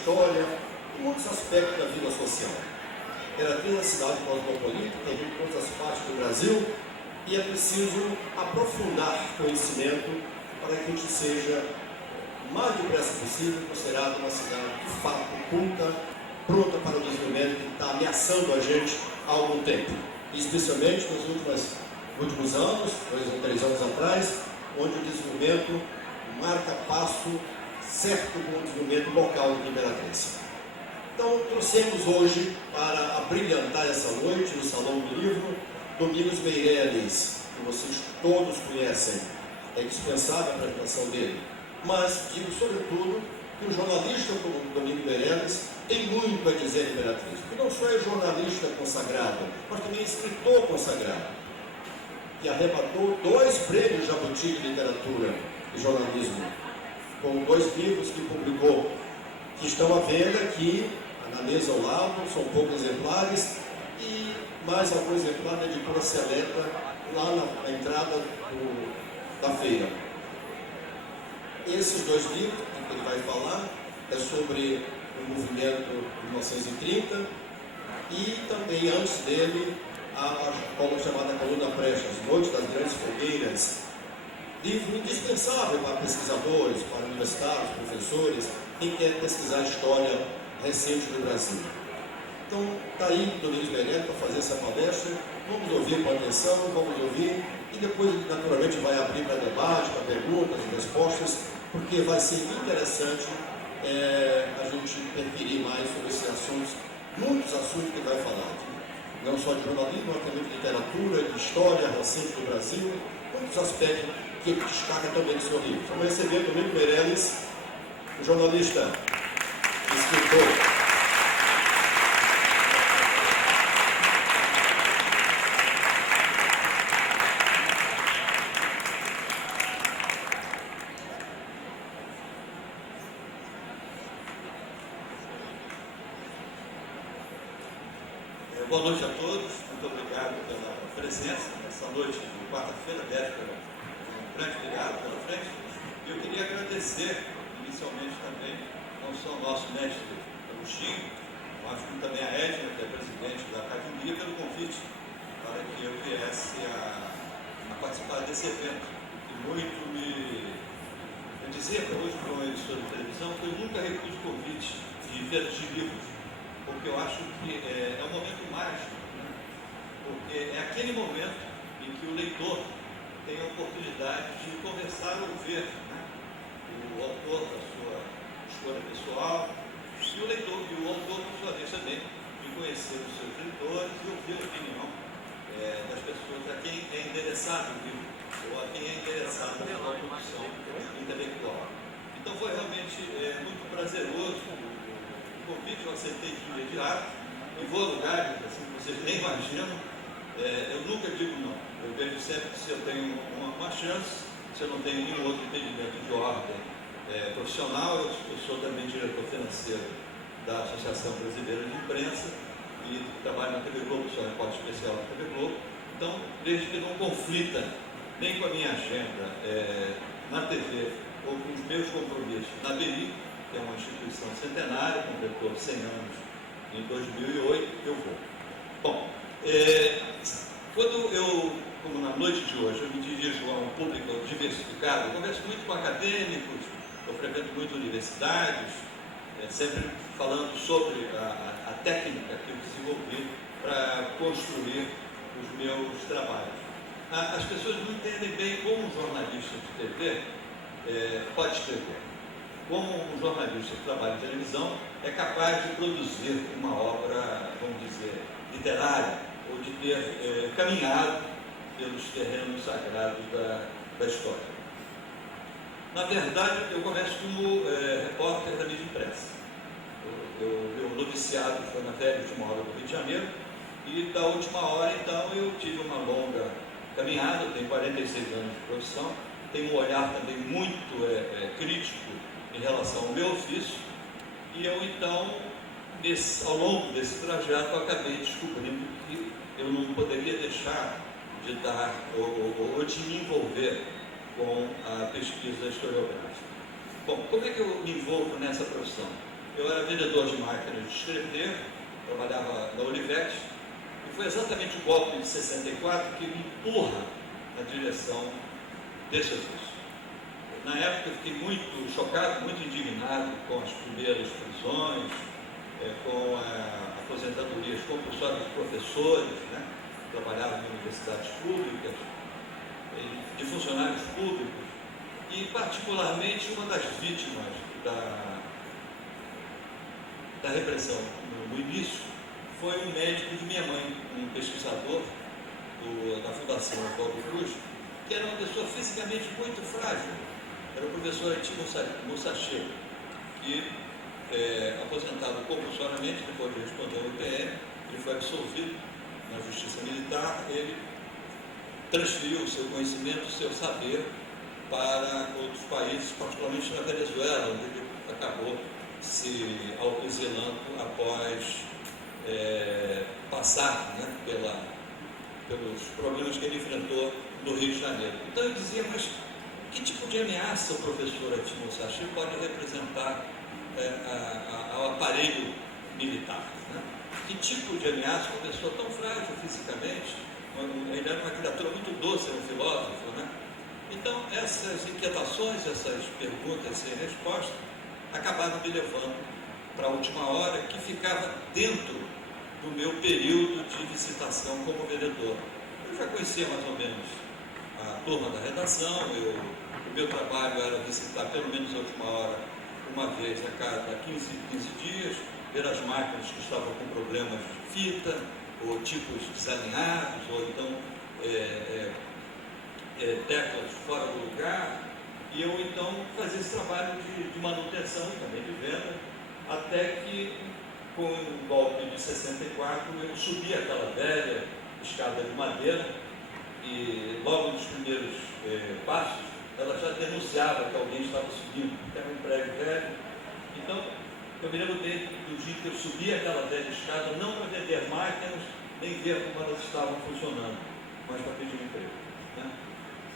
história e muitos aspectos da vida social. Imperatriz é uma cidade cosmopolita, tem gente de todas as partes do Brasil, e é preciso aprofundar conhecimento para que a gente seja, o mais depressa possível, considerada uma cidade de fato culta, pronta para o desenvolvimento que está ameaçando a gente há algum tempo, e especialmente nos últimos anos, 2 ou 3 anos atrás, onde o desenvolvimento marca passo certo com o desenvolvimento local de Imperatriz. Então, trouxemos hoje para abrilhantar essa noite no Salão do Livro, Domingos Meirelles, que vocês todos conhecem, é dispensável a apresentação dele, mas digo sobretudo que o jornalista como Domingos Meirelles tem muito a dizer em Imperatriz, porque não só é jornalista consagrado, mas também é escritor consagrado, que arrebatou 2 prêmios Jabuti de literatura e jornalismo, com 2 livros que publicou, que estão à venda aqui, na mesa ao lado, são poucos exemplares, e mais algum exemplar da editora Seleta, lá na entrada da feira. Esses 2 livros que ele vai falar é sobre o movimento de 1930 e também, antes dele, a coluna chamada Coluna Prestes, Noite das Grandes Fogueiras, livro indispensável para pesquisadores, para universitários, professores, quem quer pesquisar a história recente do Brasil. Então, está aí o Domingos Meirelles para fazer essa palestra. Vamos ouvir com atenção, vamos ouvir, e depois, naturalmente, vai abrir para debate, para perguntas e respostas, porque vai ser interessante a gente referir mais sobre esses assuntos, muitos assuntos que ele vai falar aqui. Não só de jornalismo, mas também de literatura, de história recente do Brasil, muitos aspectos que ele destaca também no seu livro. Vamos receber Domingos Meirelles, jornalista, escritor. Boa noite a todos, muito obrigado pela presença nessa noite de quarta-feira, véspera, um grande obrigado pela frente. Eu queria agradecer inicialmente também, não só ao nosso mestre Agostinho, mas também a Edna, que é presidente da Academia, pelo convite para que eu viesse a participar desse evento, que muito me dizia hoje para uma emissora de televisão que eu nunca recuso convite de feiras de livros, porque eu acho que é um momento mágico, né? Porque é aquele momento em que o leitor tem a oportunidade de conversar ou ver, né, o autor da sua escolha pessoal, e o leitor e o autor, por sua vez, também, de conhecer os seus leitores e ouvir a opinião das pessoas a quem é endereçado o livro, ou a quem é endereçado a sua produção intelectual. Então foi realmente muito prazeroso o convite, eu aceitei de imediato, e vou a lugares assim que vocês nem imaginam. Eu nunca digo não, eu vejo sempre que se eu tenho uma chance, se eu não tenho nenhum outro impedimento de ordem profissional, eu sou também diretor financeiro da Associação Brasileira de Imprensa e trabalho na TV Globo, sou repórter especial da TV Globo, então desde que não conflita nem com a minha agenda na TV ou com os meus compromissos na BI, que é uma instituição centenária, completou 100 anos em 2008, eu vou. Bom, quando eu, como na noite de hoje, eu me dirijo a um público diversificado, eu converso muito com acadêmicos, eu frequento muito universidades, sempre falando sobre a técnica que eu desenvolvi para construir os meus trabalhos. As pessoas não entendem bem como um jornalista de TV pode escrever. Como um jornalista que trabalha em televisão é capaz de produzir uma obra, vamos dizer, literária, ou de ter caminhado pelos terrenos sagrados da história. Na verdade, eu começo como repórter da mídia impressa. Meu noviciado foi na velha última hora do Rio de Janeiro, e da última hora, então, eu tive uma longa caminhada, eu tenho 46 anos de profissão, tenho um olhar também muito crítico em relação ao meu ofício, e eu então, ao longo desse trajeto, eu acabei descobrindo que eu não poderia deixar de dar ou de me envolver com a pesquisa historiográfica. Bom, como é que eu me envolvo nessa profissão? Eu era vendedor de máquinas de escrever, trabalhava na Olivetti, e foi exatamente o golpe de 64 que me empurra na direção desse ofício. Na época eu fiquei muito chocado, muito indignado com as primeiras prisões, com aposentadorias compulsórias de professores, né, que trabalhavam em universidades públicas, de funcionários públicos, e particularmente uma das vítimas da repressão no início foi um médico de minha mãe, um pesquisador da Fundação Oswaldo Cruz, que era uma pessoa fisicamente muito frágil. Era o professor Artimo Musashi, que aposentado compulsoriamente depois de responder ao IPM, ele foi absolvido na Justiça Militar, ele transferiu o seu conhecimento, o seu saber para outros países, particularmente na Venezuela, onde ele acabou se autoexilando após passar, né, pelos problemas que ele enfrentou no Rio de Janeiro. Então eu dizia, mas que tipo de ameaça o professor Artimo Musashi pode representar ao aparelho militar? Né? Que tipo de ameaça uma pessoa tão frágil fisicamente, ele era uma criatura muito doce, era um filósofo, né? Então essas inquietações, essas perguntas sem resposta, acabaram me levando para a última hora, que ficava dentro do meu período de visitação como vendedor. Eu já conhecia mais ou menos a turma da redação, o meu trabalho era visitar pelo menos a última hora, uma vez a cada 15 dias, ver as máquinas que estavam com problemas de fita, ou tipos desalinhados, ou então teclas fora do lugar, e eu então fazia esse trabalho de manutenção e também de venda, até que com o golpe de 64 eu subi aquela velha escada de madeira e logo nos primeiros passos ela já denunciava que alguém estava subindo, que era um prédio velho. Então eu me lembro do dia que eu subi aquela velha escada, não para vender máquinas, nem ver como elas estavam funcionando, mas para pedir um emprego. Né?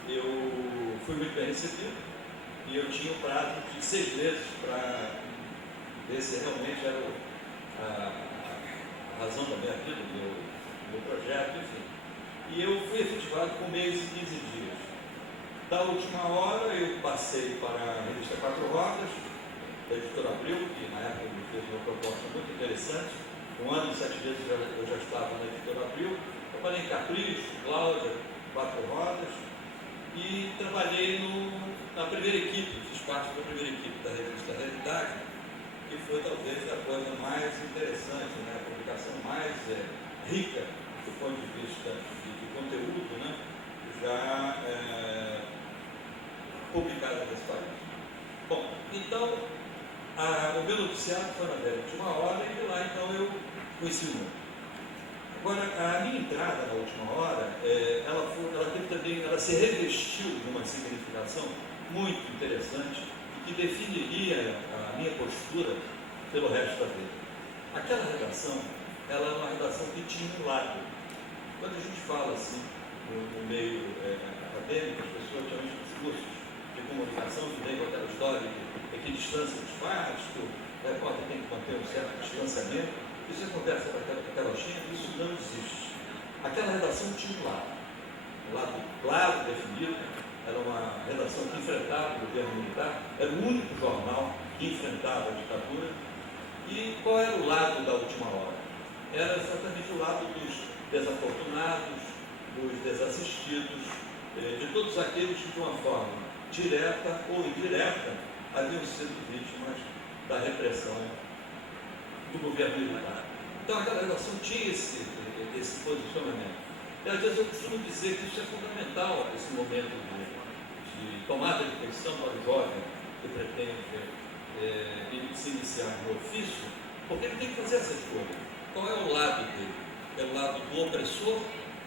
Eu fui muito bem recebido e eu tinha um prazo de 6 meses para ver se realmente era a razão da minha vida, do meu projeto, enfim. E eu fui efetivado com 1 mês e 15 dias. Da última hora eu passei para a revista Quatro Rodas, da editora Abril, que na época me fez uma proposta muito interessante. 1 ano e 7 meses eu já estava na editora Abril, trabalhei em Capricho, Cláudia, Quatro Rodas, e trabalhei na primeira equipe, fiz parte da primeira equipe da revista Realidade, que foi talvez a coisa mais interessante, né? A publicação mais rica do ponto de vista de conteúdo, né? Já publicada nesse país. Bom, então o meu noticiário foi na velha última hora e de lá então eu conheci o mundo. Agora, a minha entrada na última hora, ela se revestiu de uma significação muito interessante e que definiria a minha postura pelo resto da vida. Aquela redação, ela é uma redação que tinha um lado. Quando a gente fala assim, no meio acadêmico, as pessoas geralmente nos cursos de comunicação, que vem com aquela história de que distância nos faz, que o repórter tem que manter um certo distanciamento. Isso acontece com aquela China, isso não existe. Aquela redação tinha um lado claro, definido, era uma redação que enfrentava o governo militar, era o único jornal que enfrentava a ditadura. E qual era o lado da última hora? Era exatamente o lado dos desafortunados, dos desassistidos, de todos aqueles que de uma forma direta ou indireta haviam sido vítimas da repressão do governo militar. Então aquela redação tinha esse posicionamento. E às vezes eu costumo dizer que isso é fundamental nesse momento de tomada de posição para o jovem que pretende se iniciar no ofício, porque ele tem que fazer essa escolha. Qual é o lado dele? É o lado do opressor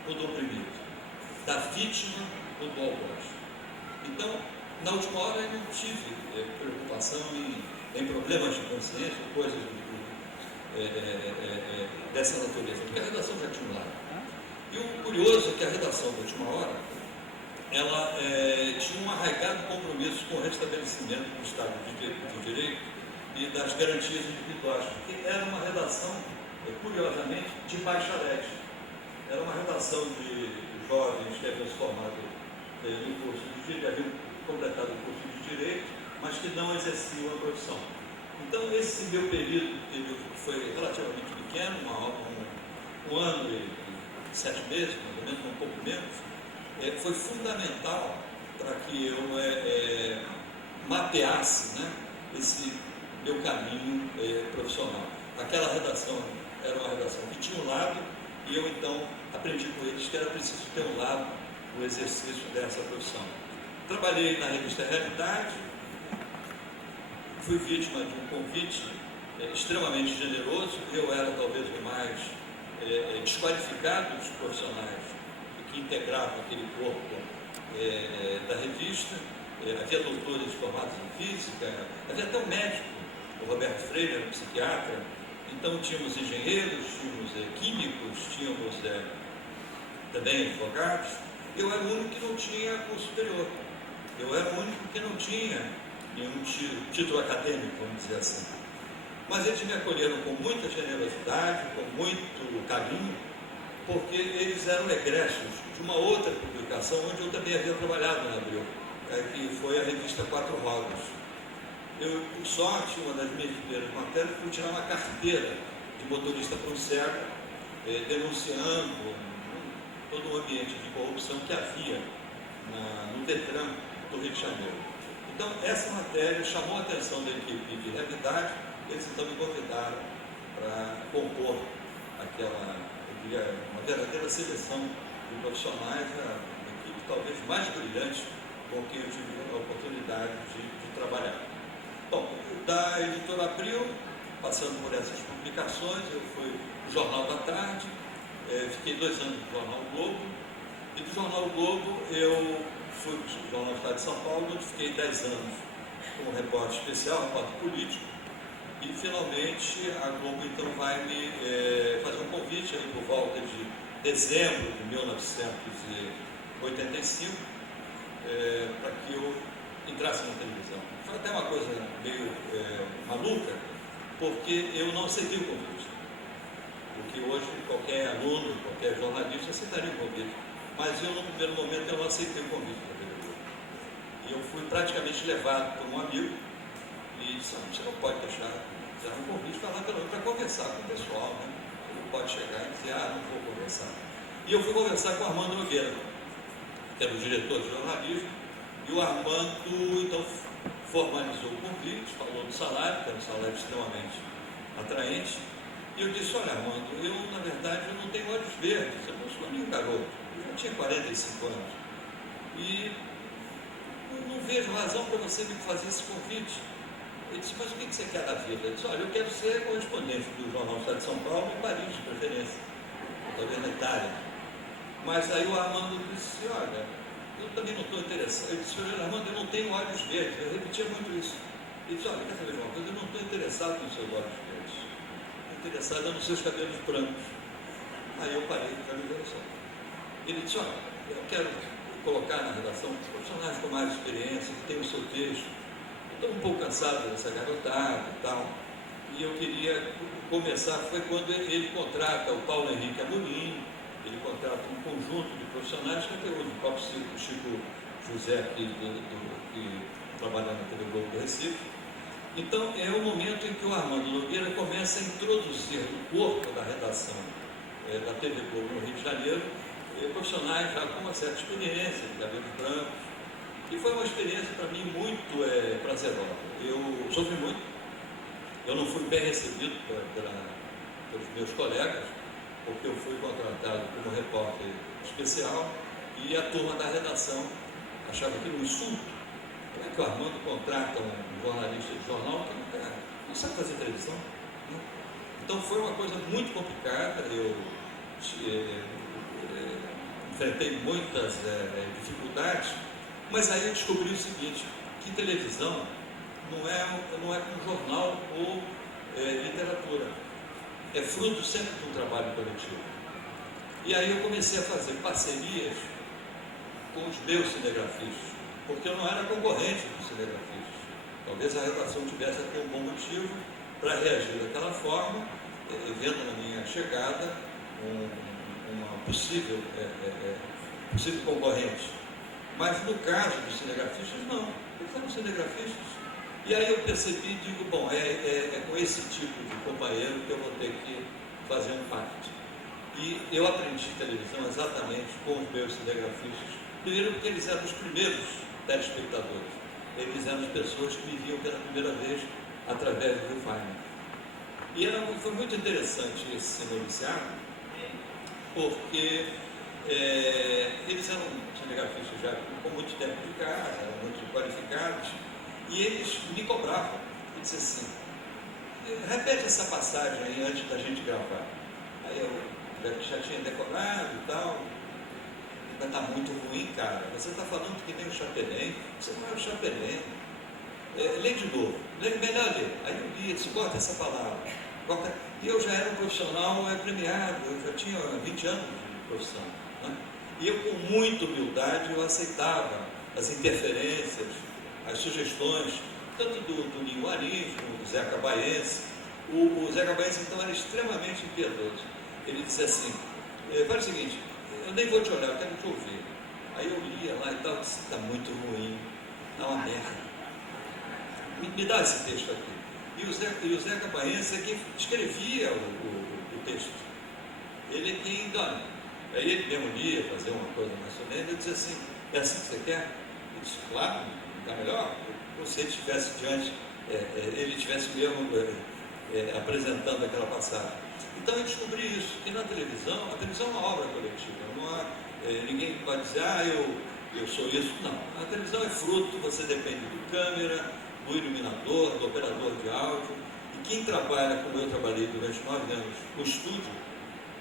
ou do oprimido? Da vítima ou do algoz? Então, na última hora eu não tive preocupação em problemas de consciência, coisas dessa natureza, porque a redação já tinha um lado. E o curioso é que a redação da última hora, ela tinha um arraigado compromisso com o restabelecimento do Estado de Direito e das garantias individuais, porque era uma redação, curiosamente, de bacharéis. Era uma redação de jovens que haviam se formado no curso de Direito, haviam completado o curso de Direito, mas que não exerciam a profissão. Então, esse meu período, que foi relativamente pequeno, um ano e 7 meses, mais ou menos, um pouco menos, foi fundamental para que eu mapeasse, né, esse meu caminho profissional. Aquela redação era uma redação que tinha um lado, e eu então aprendi com eles que era preciso ter um lado no exercício dessa profissão. Trabalhei na revista Realidade, fui vítima de um convite extremamente generoso. Eu era talvez o mais desqualificado dos profissionais que integravam aquele corpo da revista. Havia doutores formados em física, havia até um médico, o Roberto Freire, era um psiquiatra. Então tínhamos engenheiros, tínhamos químicos, tínhamos também advogados. Eu era o único que não tinha curso superior. Eu era o único que não tinha nenhum título acadêmico, vamos dizer assim. Mas eles me acolheram com muita generosidade, com muito carinho, porque eles eram egressos de uma outra publicação onde eu também havia trabalhado na Abril, que foi a revista Quatro Rodas. Eu, por sorte, uma das minhas primeiras matérias foi tirar uma carteira de motorista para um cego, denunciando todo o ambiente de corrupção que havia no Detran do Rio de Janeiro. Então, essa matéria chamou a atenção da equipe de Realidade. Eles então me convidaram para compor uma verdadeira seleção de profissionais, a equipe talvez mais brilhante com quem eu tive a oportunidade de trabalhar. Bom, da Editora Abril, passando por essas publicações, eu fui no Jornal da Tarde, fiquei 2 anos no Jornal Globo, e do Jornal Globo eu fui para o Jornal do Estado de São Paulo, onde fiquei 10 anos como repórter especial, repórter político, e finalmente a Globo então vai me fazer um convite aí por volta de dezembro de 1985, para que eu entrasse na televisão. Foi até uma coisa meio maluca, porque eu não aceitei o convite. Porque hoje qualquer aluno, qualquer jornalista aceitaria o convite. Mas eu, no primeiro momento, eu não aceitei o convite da TV Globo. E eu fui praticamente levado por um amigo e disse: você não pode deixar um convite para lá para conversar com o pessoal, né? Você não pode chegar e dizer: não vou conversar. E eu fui conversar com o Armando Nogueira, que era o diretor de jornalismo, e o Armando então formalizou o convite, falou do salário, que era um salário extremamente atraente, e eu disse: olha, Armando, eu na verdade eu não tenho olhos verdes, eu não sou nenhum garoto, eu já tinha 45 anos, e eu não vejo razão para você me fazer esse convite. Ele disse: mas o que você quer da vida? Eu disse: olha, eu quero ser correspondente do Jornal do Estado de São Paulo em Paris, de preferência, talvez na Itália. Mas aí o Armando disse: olha, eu também não estou interessado. Eu disse: olha, Armando, eu não tenho olhos verdes. Eu repetia muito isso. Ele disse: olha, quer saber de uma coisa? Eu não estou interessado nos seus olhos verdes. Estou interessado nos seus cabelos brancos. Aí eu parei de caminhar. Ele disse: olha, eu quero colocar na redação profissionais com mais experiência, que tem o seu texto. Estou um pouco cansado dessa garotada e tal. E eu queria começar, foi quando ele contrata o Paulo Henrique Amorim, ele contrata um conjunto de profissionais que até hoje, o próprio Chico José, que trabalha na TV Globo do Recife. Então, é o momento em que o Armando Nogueira começa a introduzir no corpo da redação da TV Globo no Rio de Janeiro profissionais já com uma certa experiência, de cabelos brancos. E foi uma experiência para mim muito prazerosa. Eu sofri muito, eu não fui bem recebido pelos meus colegas, porque eu fui contratado como repórter especial e a turma da redação achava aquilo um insulto. Como é que o Armando contrata um jornalista de jornal que não sabe fazer televisão? Né? Então foi uma coisa muito complicada, eu enfrentei muitas dificuldades, mas aí eu descobri o seguinte, que televisão não é como jornal ou literatura. É fruto sempre de um trabalho coletivo. E aí eu comecei a fazer parcerias com os meus cinegrafistas, porque eu não era concorrente dos cinegrafistas. Talvez a redação tivesse até um bom motivo para reagir daquela forma, vendo na minha chegada uma possível concorrente. Mas no caso dos cinegrafistas, não. Eles eram cinegrafistas. E aí eu percebi e digo, bom, é com esse tipo de companheiro que eu vou ter que fazer um pacto. E eu aprendi televisão exatamente com os meus cinegrafistas. Primeiro porque eles eram os primeiros telespectadores. Eles eram as pessoas que me viam pela primeira vez através do Viewfinder. E foi muito interessante esse se noviciado, porque eles eram cinegrafistas já com muito tempo de casa, eram muito qualificados, e eles me cobravam. E disseram assim, repete essa passagem aí antes da gente gravar. Aí eu já tinha decorado e tal. Mas está muito ruim, cara. Você está falando que nem o Chapelin. Você não é o Chapelin. Lê de novo. Melhor ler. Aí eu li, disse, corta essa palavra. E eu já era um profissional premiado. Eu já tinha 20 anos de profissão. Né? E eu, com muita humildade, eu aceitava as interferências, as sugestões, tanto do linguarismo, do Zé Cabaense. O Zé Cabaense, então, era extremamente impiedoso. Ele dizia assim, faz o seguinte, eu nem vou te olhar, eu quero te ouvir. Aí eu lia lá e tal, disse, está muito ruim, está uma merda. Me dá esse texto aqui. E o Zé Cabaense é quem escrevia o texto. Ele é quem engana. Aí ele mesmo lia, fazia uma coisa mais solene, eu dizia assim, é assim que você quer? Eu disse, claro, está melhor. Como se ele estivesse diante, ele estivesse mesmo apresentando aquela passagem. Então eu descobri isso, que na televisão, a televisão é uma obra coletiva, não há, ninguém pode dizer, eu sou isso, não. A televisão é fruto, você depende do câmera, do iluminador, do operador de áudio, e quem trabalha, como eu trabalhei durante 9 anos no estúdio,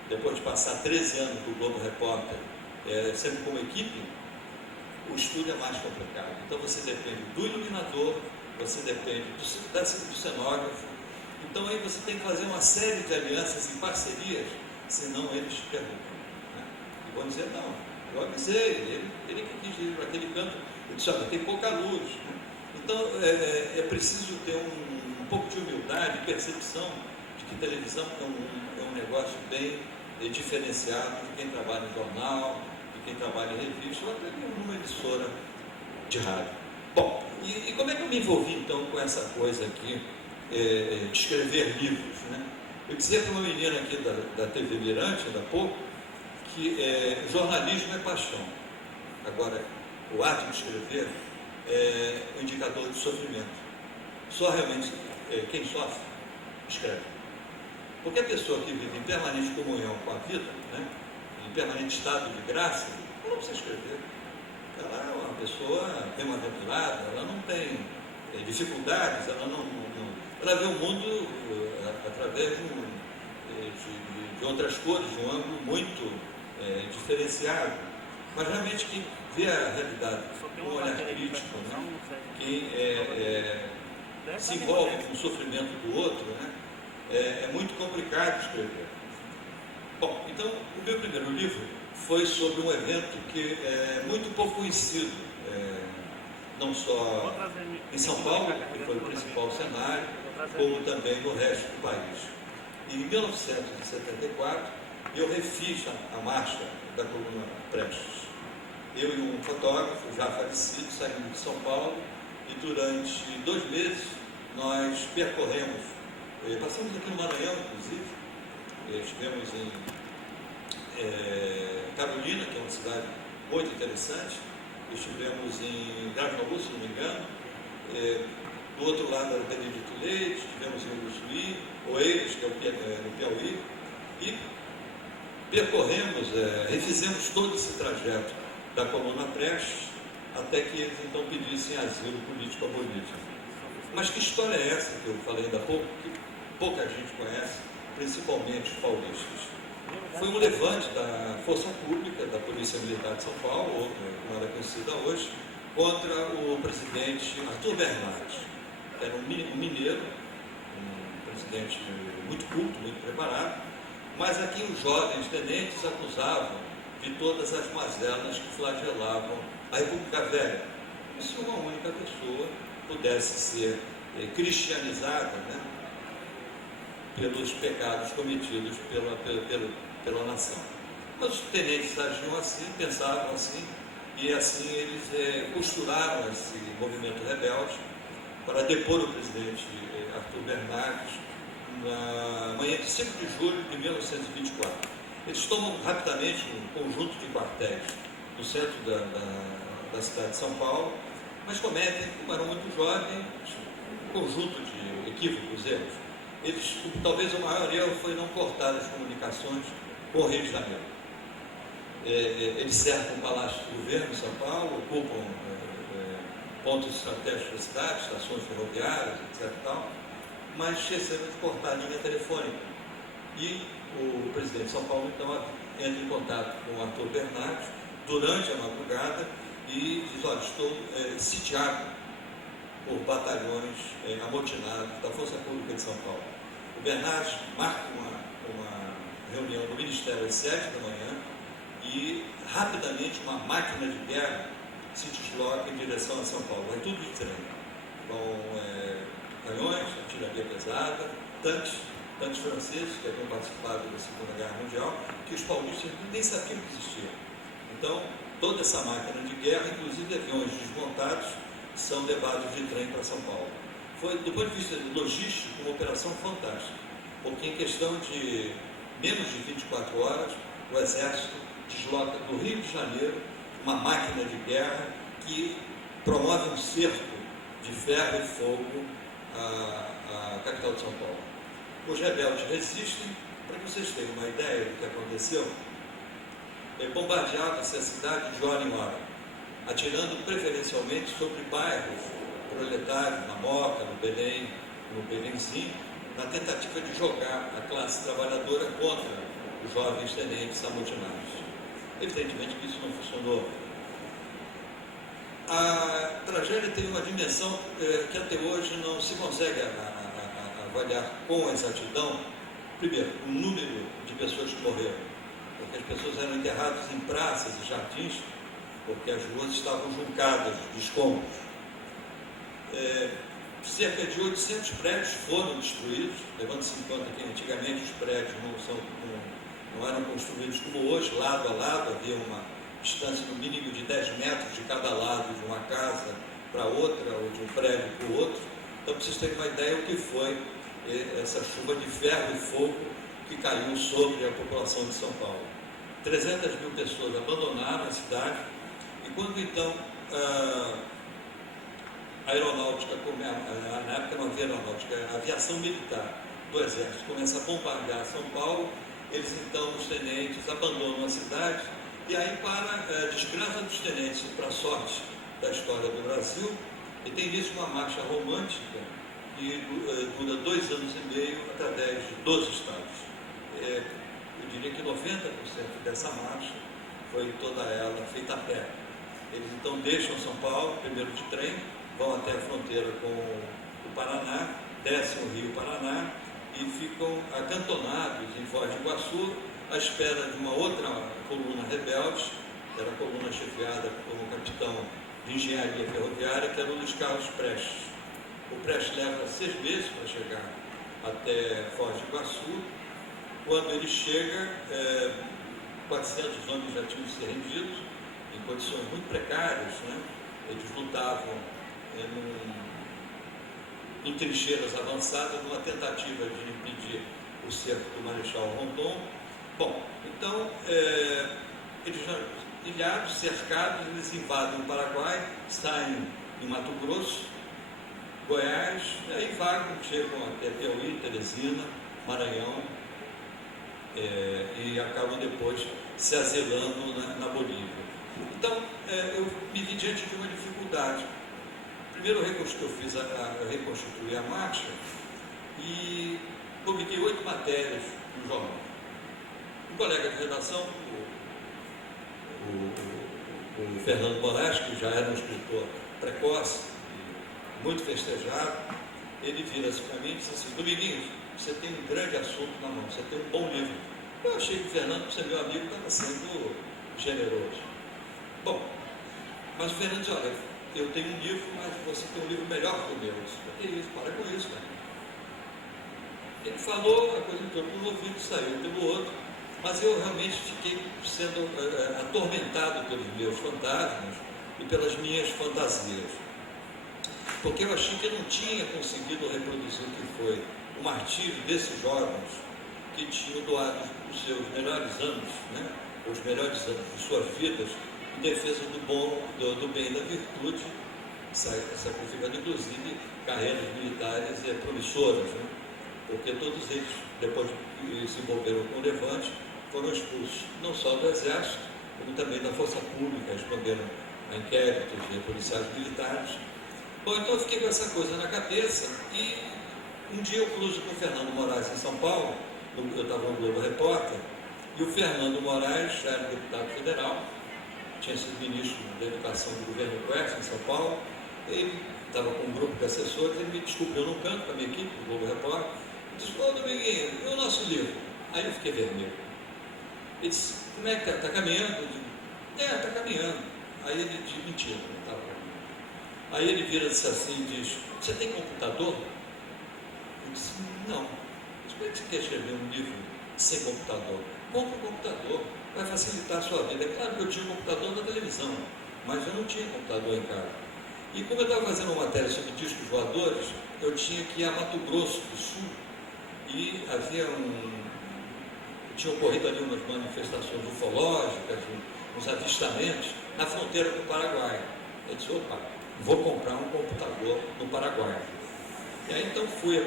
depois de passar 13 anos do Globo Repórter, sempre como equipe, o estúdio é mais complicado. Então você depende do iluminador, você depende do cenógrafo. Então aí você tem que fazer uma série de alianças e parcerias, senão eles te perguntam. Né? E vão dizer, não, eu avisei, ele que quis ir para aquele canto, eu disse, olha, tem pouca luz. Né? Então é preciso ter um pouco de humildade e percepção de que televisão é um negócio bem diferenciado de quem trabalha em jornal, de quem trabalha em revista, ou até numa emissora de rádio. Bom, e como é que eu me envolvi então com essa coisa aqui? De escrever livros, né? Eu dizia para uma menina aqui da TV Mirante, ainda há pouco, que jornalismo é paixão. Agora, o ato de escrever é um indicador de sofrimento. Só realmente quem sofre, escreve. Porque a pessoa que vive em permanente comunhão com a vida, né? Em permanente estado de graça, ela não precisa escrever. Ela é uma pessoa bem-aventurada, ela não tem dificuldades, ela vê o mundo através de outras cores, de um ângulo muito diferenciado. Mas realmente quem vê a realidade com um olhar crítico, né? Quem se envolve com o sofrimento do outro, né? É muito complicado escrever. Bom, então o meu primeiro livro foi sobre um evento que é muito pouco conhecido, não só em São Paulo, que foi o principal cenário, como também no resto do país. E em 1974, eu refiz a marcha da Coluna Prestes. Eu e um fotógrafo já falecido saímos de São Paulo e durante 2 meses nós percorremos, passamos aqui no Maranhão, inclusive, estivemos em Carolina, que é uma cidade muito interessante, estivemos em Grajaú, se não me engano, do outro lado era Benedito Leite, estivemos em Uruçuí, Oeiras, que é no Piauí, e percorremos, refizemos todo esse trajeto da Coluna Prestes, até que eles então pedissem asilo político à Bolívia. Mas que história é essa que eu falei ainda há pouco, que pouca gente conhece, principalmente os paulistas? Foi um levante da Força Pública, da Polícia Militar de São Paulo, ou como ela é conhecida hoje, contra o presidente Arthur Bernardes. Era um mineiro, um presidente muito culto, muito preparado, mas a quem os jovens tenentes acusavam de todas as mazelas que flagelavam a República Velha. Isso é uma única pessoa pudesse ser cristianizada, né, pelos pecados cometidos pela nação. Mas os tenentes agiam assim, pensavam assim, e assim eles costuraram esse movimento rebelde para depor o presidente Arthur Bernardes na manhã de 5 de julho de 1924. Eles tomam rapidamente um conjunto de quartéis no centro da cidade de São Paulo, mas cometem, como eram muito jovens, um conjunto de equívocos, erros. Talvez o maior erro foi não cortar as comunicações com o Rio de Janeiro. Eles cercam o Palácio do Governo em São Paulo, ocupam pontos estratégicos da cidade, estações ferroviárias, etc. Mas esqueceram de cortar a linha telefônica. E o presidente de São Paulo, então, entra em contato com o Arthur Bernardes durante a madrugada e diz: olha, estou sitiado por batalhões amotinados da Força Pública de São Paulo. O Bernardes marca uma reunião no Ministério às 7 da manhã e rapidamente uma máquina de guerra se desloca em direção a São Paulo. Vai tudo de trem. Vão canhões, artilharia pesada, tanques franceses que haviam participado da Segunda Guerra Mundial, que os paulistas nem sabiam que existiam. Então, toda essa máquina de guerra, inclusive aviões desmontados, são levados de trem para São Paulo. Foi, do ponto de vista logístico, uma operação fantástica, porque em questão de menos de 24 horas, o Exército desloca do Rio de Janeiro uma máquina de guerra que promove um cerco de ferro e fogo à capital de São Paulo. Os rebeldes resistem. Para que vocês tenham uma ideia do que aconteceu, bombardeava-se a cidade de hora em hora, atirando preferencialmente sobre bairros proletários, na Moca, no Belém, no Belenzinho, na tentativa de jogar a classe trabalhadora contra os jovens tenentes amotinados. Evidentemente que isso não funcionou. A tragédia tem uma dimensão que até hoje não se consegue avaliar com exatidão. Primeiro, o número de pessoas que morreram, porque as pessoas eram enterradas em praças e jardins, porque as ruas estavam juncadas de escombros. Cerca de 800 prédios foram destruídos, levando-se em conta que antigamente os prédios não eram construídos como hoje, lado a lado, havia uma distância no mínimo de 10 metros de cada lado, de uma casa para outra, ou de um prédio para o outro. Então, para vocês terem uma ideia, o que foi essa chuva de ferro e fogo que caiu sobre a população de São Paulo. 300 mil pessoas abandonaram a cidade, e quando então a aeronáutica, na época não havia aeronáutica, a aviação militar do Exército começa a bombardear São Paulo, eles então, os tenentes, abandonam a cidade, e aí, para a desgraça dos tenentes e para a sorte da história do Brasil, e tem início uma marcha romântica que dura 2 anos e meio através de 12 estados. Eu diria que 90% dessa marcha foi toda ela feita a pé. Eles então deixam São Paulo, primeiro de trem, vão até a fronteira com o Paraná, descem o Rio Paraná e ficam acantonados em Foz do Iguaçu, à espera de uma outra coluna rebelde, que era a coluna chefiada por um capitão de engenharia ferroviária, que era o Luiz Carlos Prestes. O Prestes leva 6 meses para chegar até Foz do Iguaçu. Quando ele chega, 400 homens já tinham se rendido, em condições muito precárias, né? Eles lutavam em trincheiras avançadas, numa tentativa de impedir o cerco do Marechal Rondon. Bom, então, eles já ilhados, cercados, eles invadem o Paraguai, saem em Mato Grosso, Goiás, e aí vagam, chegam até Piauí, Teresina, Maranhão, e acabam depois se asilando na Bolívia. Então, eu me vi diante de uma dificuldade. Primeiro eu fiz reconstituir a marcha e publiquei 8 matérias no jornal. Um colega de redação, o Fernando Moraes, que já era um escritor precoce, muito festejado, ele vira-se para mim e disse assim: Dominguinhos, você tem um grande assunto na mão, você tem um bom livro. Eu achei que o Fernando, por ser meu amigo, estava sendo generoso. Bom, mas o Fernando disse: olha, eu tenho um livro, mas você tem um livro melhor que o meu. Que isso, para com isso, cara. Ele falou, a coisa entrou por um ouvido, saiu pelo outro, mas eu realmente fiquei sendo atormentado pelos meus fantasmas e pelas minhas fantasias, porque eu achei que eu não tinha conseguido reproduzir o que foi o martírio desses jovens que tinham doado os seus melhores anos, né, os melhores anos de suas vidas, em defesa do bom, do bem e da virtude, sacrificando inclusive carreiras militares promissoras, né? Porque todos eles, depois que se envolveram com o Levante, foram expulsos não só do Exército, como também da Força Pública, responderam a inquéritos de policiais militares. Bom, então eu fiquei com essa coisa na cabeça e um dia eu cruzo com o Fernando Moraes em São Paulo, eu estava no Globo Repórter, e o Fernando Moraes já era deputado federal, tinha sido ministro da Educação do governo Quest em São Paulo, ele estava com um grupo de assessores, ele me descobriu num canto com a minha equipe, do Globo Repórter, e disse: ô Dominguinho, e o nosso livro? Aí eu fiquei vermelho. Ele disse: como é que está? Está caminhando? Eu digo: está caminhando. Aí ele disse: mentira, não estava caminhando. Aí ele vira assim e diz: você tem computador? Eu disse: não. Mas como é que você quer escrever um livro sem computador? Compre um computador, vai facilitar a sua vida. É claro que eu tinha um computador na televisão, mas eu não tinha computador em casa. E como eu estava fazendo uma matéria sobre discos voadores, eu tinha que ir a Mato Grosso do Sul e tinha ocorrido ali umas manifestações ufológicas, uns avistamentos na fronteira com o Paraguai. Eu disse: opa, vou comprar um computador no Paraguai. E aí então fui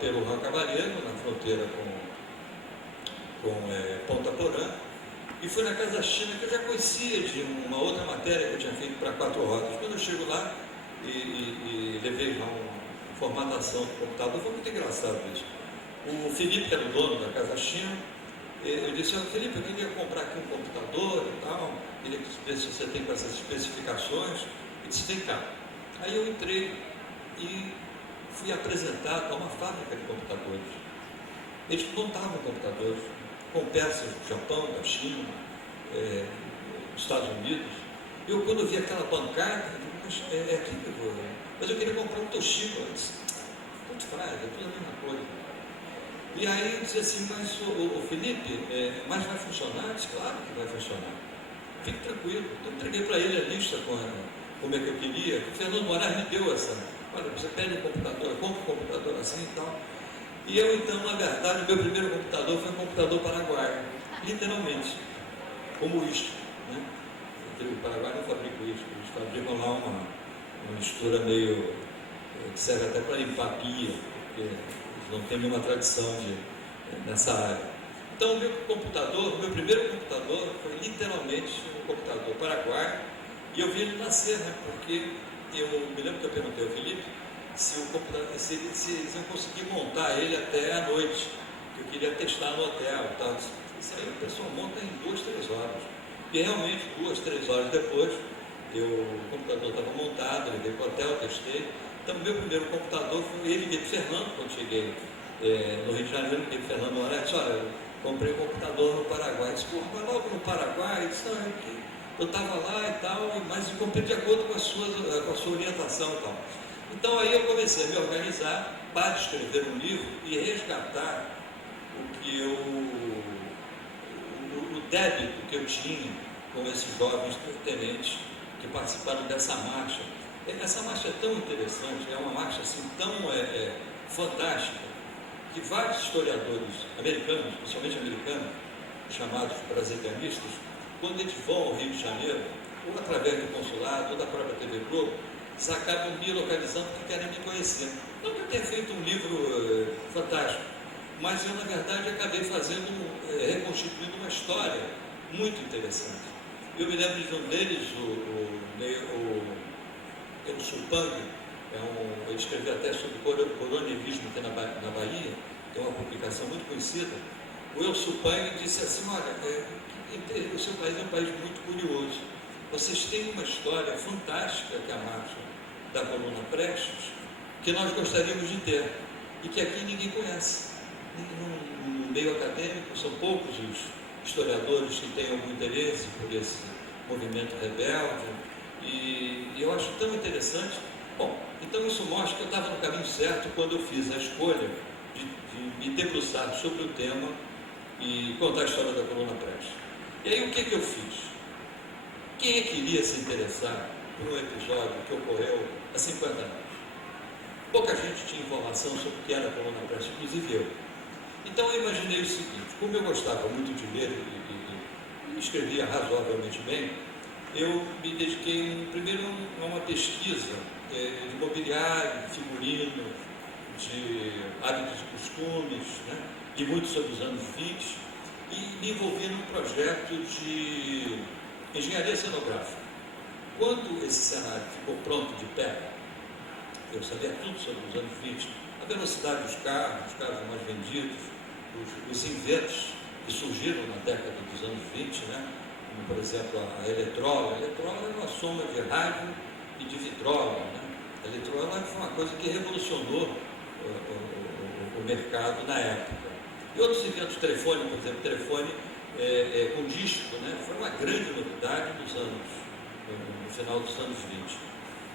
pelo Rio Cavaleiro, na fronteira com Ponta Porã, e fui na Casa China, que eu já conhecia de uma outra matéria que eu tinha feito para 4 rodas. Quando eu chego lá e levei lá uma formatação do computador, foi muito engraçado isso. O Felipe, que era o dono da Casa China, eu disse: Felipe, eu queria comprar aqui um computador e tal, queria ver se você tem com essas especificações. Ele disse: vem cá. Aí eu entrei e fui apresentado a uma fábrica de computadores. Eles montavam computadores com peças do Japão, da China, dos Estados Unidos. Eu, quando vi aquela bancada, eu disse: é aqui que eu vou. Mas eu queria comprar um Toshiba. Eu disse: tanto faz, é tudo a mesma coisa. E aí eu disse assim: mas o Felipe, mas vai funcionar? Eu disse: claro que vai funcionar. Fique tranquilo. Então eu entreguei para ele a lista como é que eu queria. O Fernando Moraes me deu essa: olha, você pede um computador, compra um computador assim e tal. E eu, então, na verdade, o meu primeiro computador foi um computador paraguaio, literalmente, como uísque, né? O Paraguai não fabrica uísque, eles fabricam lá uma mistura meio que serve até para limpar a pia, porque eles não têm nenhuma tradição nessa área. Então, o meu primeiro computador foi literalmente um computador paraguaio, e eu vi ele nascer, né? Porque eu me lembro que eu perguntei ao Felipe se eles iam conseguir montar ele até a noite, que eu queria testar no hotel. Tal. Isso aí o pessoal monta em 2, 3 horas. E realmente, 2, 3 horas depois, o computador estava montado, eu levei para o hotel, testei. Então, o meu primeiro computador foi ele, de Fernando, quando cheguei no Rio de Janeiro, que Fernando Moraes disse: olha, eu comprei um computador no Paraguai. Eu disse: pô, vai logo no Paraguai? Eu disse: não, eu estava lá e tal, mas eu comprei de acordo com a sua orientação e tal. Então aí eu comecei a me organizar para escrever um livro e resgatar o débito que eu tinha com esses jovens tenentes que participaram dessa marcha. Essa marcha é tão interessante, é uma marcha assim tão fantástica, que vários historiadores americanos, principalmente americanos, chamados brasilianistas, quando eles vão ao Rio de Janeiro, ou através do consulado, ou da própria TV Globo, eles acabam me localizando porque querem me conhecer. Não que eu tenha feito um livro fantástico, mas eu, na verdade, acabei reconstituindo uma história muito interessante. Eu me lembro de um deles, o Supang, ele escreveu até sobre o coronelismo aqui na Bahia, tem uma publicação muito conhecida. O El Supang disse assim: olha, o seu país é um país muito curioso. Vocês têm uma história fantástica, que é a marcha da Coluna Prestes, que nós gostaríamos de ter, e que aqui ninguém conhece. No meio acadêmico, são poucos os historiadores que têm algum interesse por esse movimento rebelde, E eu acho tão interessante. Bom, então isso mostra que eu estava no caminho certo quando eu fiz a escolha de me debruçar sobre o tema e contar a história da Coluna Prestes. E aí o que eu fiz? Quem é que iria se interessar por um episódio que ocorreu há 50 anos? Pouca gente tinha informação sobre o que era a Coluna Prestes, inclusive eu. Então eu imaginei o seguinte: como eu gostava muito de ler e escrevia razoavelmente bem, eu me dediquei primeiro a uma pesquisa de mobiliário, de figurino, de hábitos e costumes, né? E muito sobre os anos 20, e me envolvi num projeto de engenharia cenográfica. Quando esse cenário ficou pronto de pé, eu sabia tudo sobre os anos 20, a velocidade dos carros mais vendidos, os inventos que surgiram na década dos anos 20, né? Como, por exemplo, a eletrola. A eletrola era uma soma de rádio e de vitrola, né? A eletrola foi uma coisa que revolucionou o mercado na época. E outros inventos, telefone, por exemplo, telefone com disco, né? Foi uma grande novidade no final dos anos 20.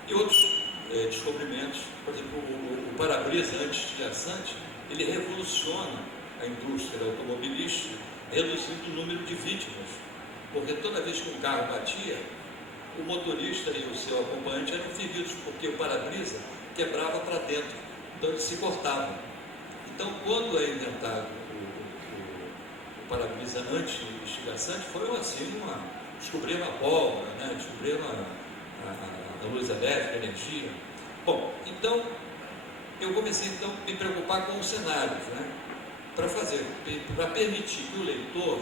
E outros descobrimentos, por exemplo, o para-brisa anti-estilhaçante, ele revoluciona a indústria automobilística, reduzindo o número de vítimas, porque toda vez que um carro batia, o motorista e o seu acompanhante eram feridos, porque o para-brisa quebrava para dentro, então eles se cortavam. Então, quando é inventado o para-brisa anti-estilhaçante, foi assim, descobriram a pólvora, né? Descobriram a luz elétrica, a energia. Bom, então, eu comecei então a me preocupar com os cenários, né? Para permitir que o leitor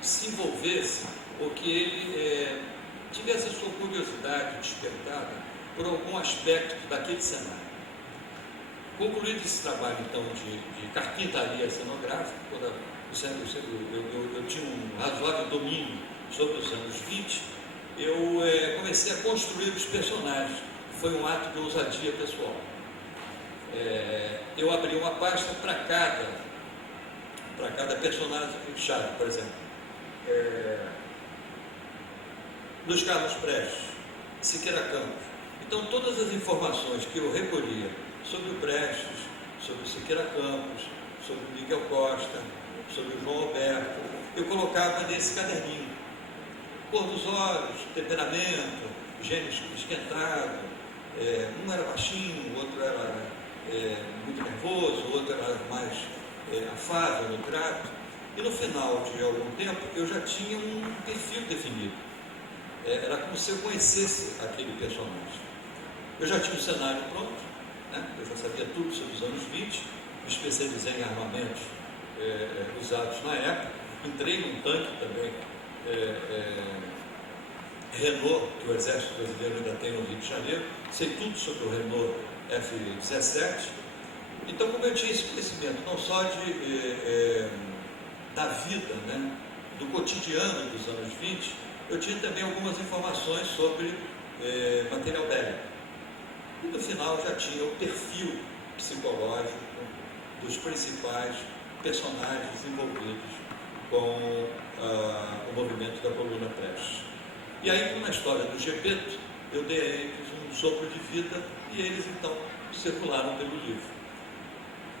se envolvesse, ou que ele tivesse a sua curiosidade despertada por algum aspecto daquele cenário. Concluído esse trabalho, então, de carpintaria cenográfica, eu tinha um razoável domínio sobre os anos 20, eu comecei a construir os personagens. Foi um ato de ousadia pessoal. Eu abri uma pasta para cada personagem-chave, por exemplo. Luiz Carlos Prestes, Siqueira Campos. Então, todas as informações que eu recolhia sobre o Prestes, sobre o Siqueira Campos, sobre o Miguel Costa, sobre o João Alberto, eu colocava nesse caderninho. Cor dos olhos, temperamento, gênio esquentado, um era baixinho, o outro era muito nervoso, o outro era mais afável no trato. E no final de algum tempo eu já tinha um perfil definido. Era como se eu conhecesse aquele personagem. Eu já tinha o cenário pronto, né? Eu já sabia tudo sobre os anos 20, me especializei em armamentos usados na época, entrei num tanque também, Renault, que o Exército Brasileiro ainda tem no Rio de Janeiro, sei tudo sobre o Renault F-17. Então, como eu tinha esse conhecimento não só da vida, né, do cotidiano dos anos 20, eu tinha também algumas informações sobre material bélico. E no final já tinha o perfil psicológico dos principais personagens envolvidos com o movimento da Coluna Prestes. E aí, como na história do Gepeto, eu dei a eles um sopro de vida e eles então circularam pelo livro.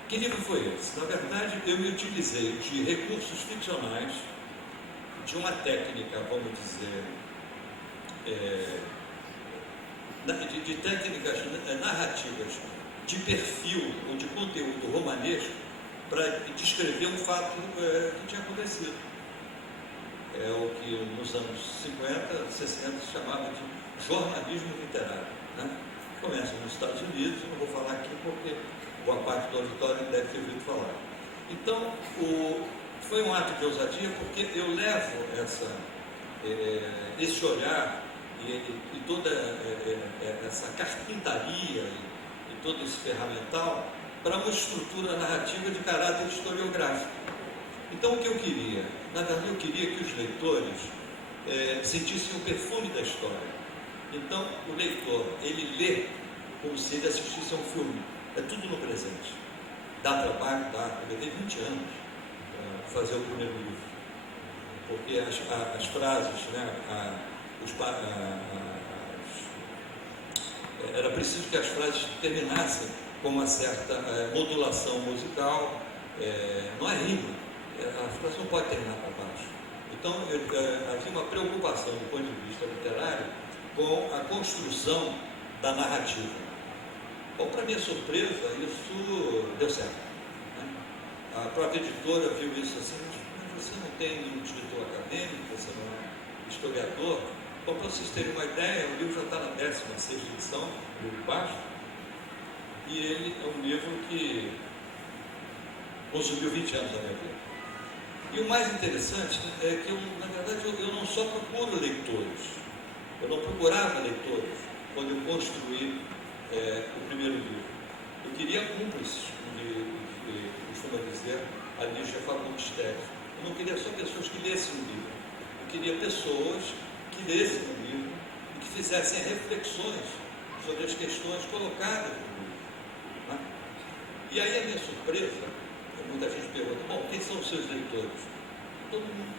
Que livro foi esse? Na verdade, eu me utilizei de recursos ficcionais, de uma técnica, vamos dizer, de técnicas narrativas de perfil ou de conteúdo romanesco para descrever um fato que tinha acontecido. É o que nos anos 50, 60 se chamava de jornalismo literário, né? Começa nos Estados Unidos, eu não vou falar aqui porque boa parte do auditório deve ter ouvido falar. Então, foi um ato de ousadia porque eu levo esse olhar e toda essa carpintaria e todo esse ferramental para uma estrutura narrativa de caráter historiográfico. Então, o que eu queria? Na verdade, eu queria que os leitores sentissem o perfume da história. Então, o leitor, ele lê como se ele assistisse a um filme. É tudo no presente. Dá trabalho? Dá. Eu levei 20 anos para fazer o primeiro livro. Porque as frases, né, era preciso que as frases terminassem com uma certa modulação musical, não é rima, a frase não pode terminar para baixo. Então, havia uma preocupação do ponto de vista literário com a construção da narrativa. Bom, para minha surpresa, isso deu certo, né? A própria editora viu isso assim, mas você não tem nenhum título acadêmico, você não é historiador. Bom, para vocês terem uma ideia, o livro já está na 16ª edição, o livro baixo, e ele é um livro que consumiu 20 anos da minha vida. E o mais interessante é que, na verdade, eu não só procuro leitores, eu não procurava leitores quando eu construí o primeiro livro. Eu queria cúmplices, costuma dizer a Lígia Fagundes Teles. Eu não queria só pessoas que lessem o livro, eu queria pessoas que lessem o livro e que fizessem reflexões sobre as questões colocadas no livro, né? E aí a minha surpresa, muita gente pergunta, bom, quem são os seus leitores? Todo mundo.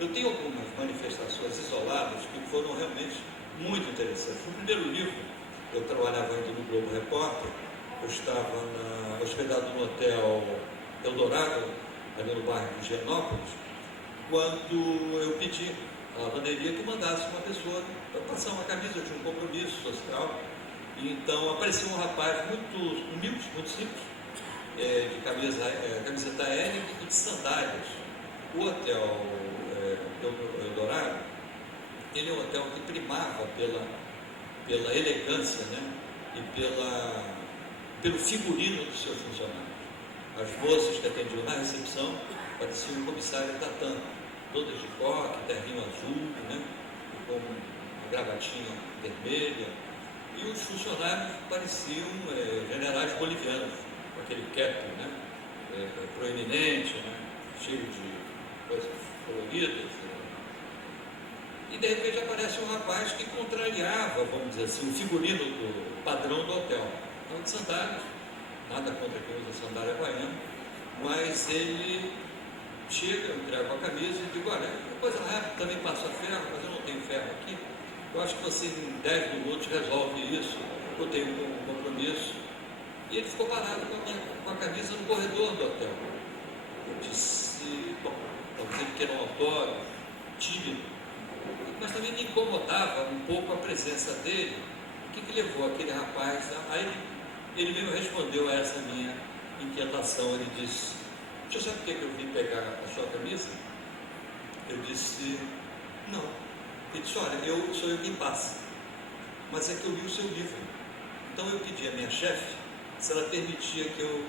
Eu tenho algumas manifestações isoladas que foram realmente muito interessantes. No primeiro livro, eu trabalhava ainda no Globo Repórter, eu estava hospedado no hotel Eldorado, ali no bairro de Higienópolis, quando eu pedi à lavanderia que mandasse uma pessoa para passar uma camisa, eu tinha um compromisso social, e então apareceu um rapaz muito humilde, muito simples, de camiseta aérea e de sandálias. O hotel Eldorado, ele é um hotel que primava pela elegância, né? E pelo figurino dos seus funcionários. As moças que atendiam na recepção pareciam um comissário da TAM, todas de coque, terninho azul, né? E com uma gravatinha vermelha. E os funcionários pareciam generais bolivianos, com aquele cap, né? Proeminente, né? Cheio de coisas coloridas. E de repente aparece um rapaz que contrariava, vamos dizer assim, o figurino do padrão do hotel. Então, de sandálias, nada contra quem usa sandália havaiana, mas ele chega, eu entrego a camisa e digo, olha, coisa rápida, também passa ferro, mas eu não tenho ferro aqui. Eu acho que você em 10 minutos resolve isso, eu tenho um compromisso. E ele ficou parado com a camisa no corredor do hotel. Eu disse, bom, talvez ele queira um autógrafo, tímido, mas também me incomodava um pouco a presença dele. O que levou aquele rapaz Aí ele mesmo respondeu a essa minha inquietação. Ele disse, você sabe por que eu vim pegar a sua camisa? Eu disse, não. Ele disse, olha, sou eu quem passa, mas é que eu li o seu livro. Então eu pedi à minha chefe se ela permitia que eu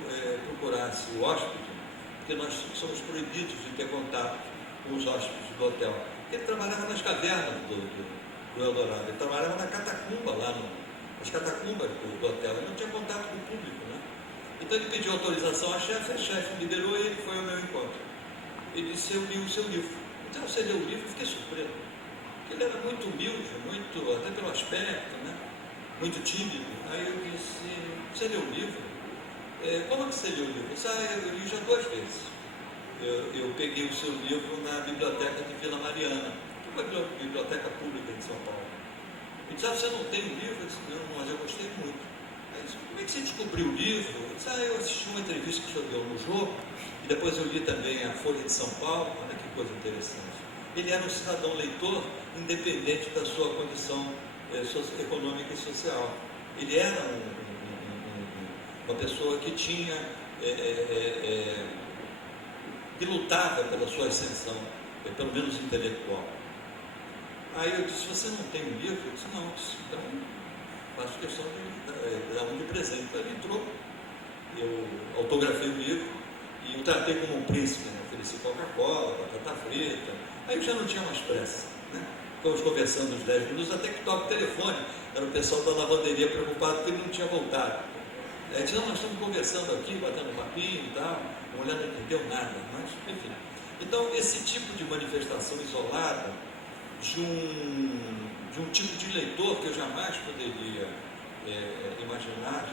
procurasse o hóspede, porque nós somos proibidos de ter contato com os hóspedes do hotel. Ele trabalhava nas cavernas do Eldorado, ele trabalhava na catacumba, nas catacumbas do hotel, ele não tinha contato com o público, né? Então ele pediu autorização à chefe, a chefe liberou e ele foi ao meu encontro. Ele disse, eu li o seu livro. Então você leu o livro, eu fiquei surpreso, porque ele era muito humilde, até pelo aspecto, né? Muito tímido. Aí eu disse, você leu o livro? Como é que você leu o livro? Eu disse, eu li já 2 vezes. Eu peguei o seu livro na biblioteca de Vila Mariana, que é uma biblioteca pública de São Paulo. Ele disse, você não tem o livro? Eu disse, não, mas eu gostei muito. Aí disse, como é que você descobriu o livro? Eu disse, eu assisti uma entrevista que o senhor deu no Jô, e depois eu li também a Folha de São Paulo. Olha que coisa interessante. Ele era um cidadão leitor, independente da sua condição econômica e social. Ele era uma pessoa que tinha que lutava pela sua ascensão, pelo menos intelectual. Aí eu disse, você não tem um livro? Eu disse, não. Então, faço questão de dar um de presente. Então ele entrou, eu autografei o livro e o tratei como um príncipe, né? Ofereci Coca-Cola, batata frita. Aí eu já não tinha mais pressa, né? Ficamos conversando uns 10 minutos, até que toca o telefone. Era o pessoal da lavanderia preocupado porque ele não tinha voltado. Aí disse, não, nós estamos conversando aqui, batendo um papinho e tal. A mulher não entendeu nada, mas enfim. Então, esse tipo de manifestação isolada de um tipo de leitor que eu jamais poderia imaginar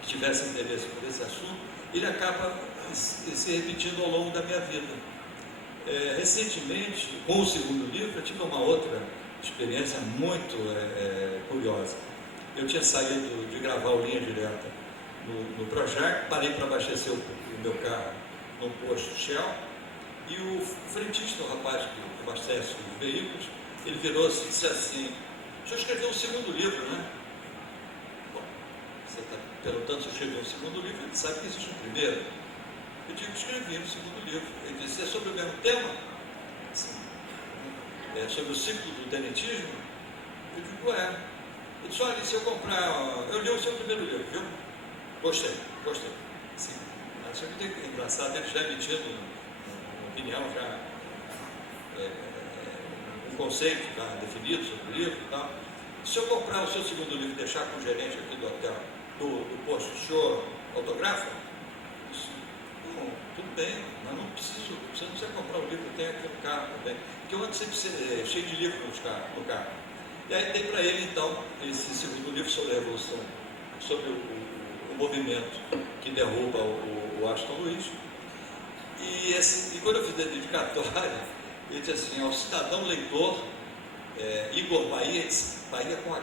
que tivesse interesse por esse assunto, ele acaba se repetindo ao longo da minha vida. Recentemente, com o segundo livro, eu tive uma outra experiência muito curiosa. Eu tinha saído de gravar o Linha Direta no Projac, parei para abastecer o meu carro num posto Shell, e o frentista, o rapaz que abastece os veículos, ele virou-se e disse assim: "O senhor escreveu um segundo livro, né?" Bom, você está perguntando se eu escrevi um segundo livro, ele sabe que existe um primeiro. Eu digo que escrevi um segundo livro. Ele disse: "É sobre o mesmo tema?" Sim. "É sobre o ciclo do tenentismo?" Eu digo: "É." Ele disse: "Olha, se eu comprar... Eu li o seu primeiro livro, viu? Gostei. Sim. Acho que é engraçado, ele já emitindo uma opinião, já um conceito já definido sobre o livro e tal. Se eu comprar o seu segundo livro e deixar com o gerente aqui do hotel, do posto, o senhor autografa?" Eu disse: "Bom, tudo bem, mas não preciso, você não precisa comprar o livro, eu tenho aqui no carro também." Porque eu ando sempre cheio de livros no carro. E aí dei para ele, então, esse segundo livro sobre a Revolução, sobre o movimento que derruba o Aston Luiz. E quando eu fiz a dedicatória, ele disse assim: "Ao cidadão leitor, Igor Bahia", Bahia com H,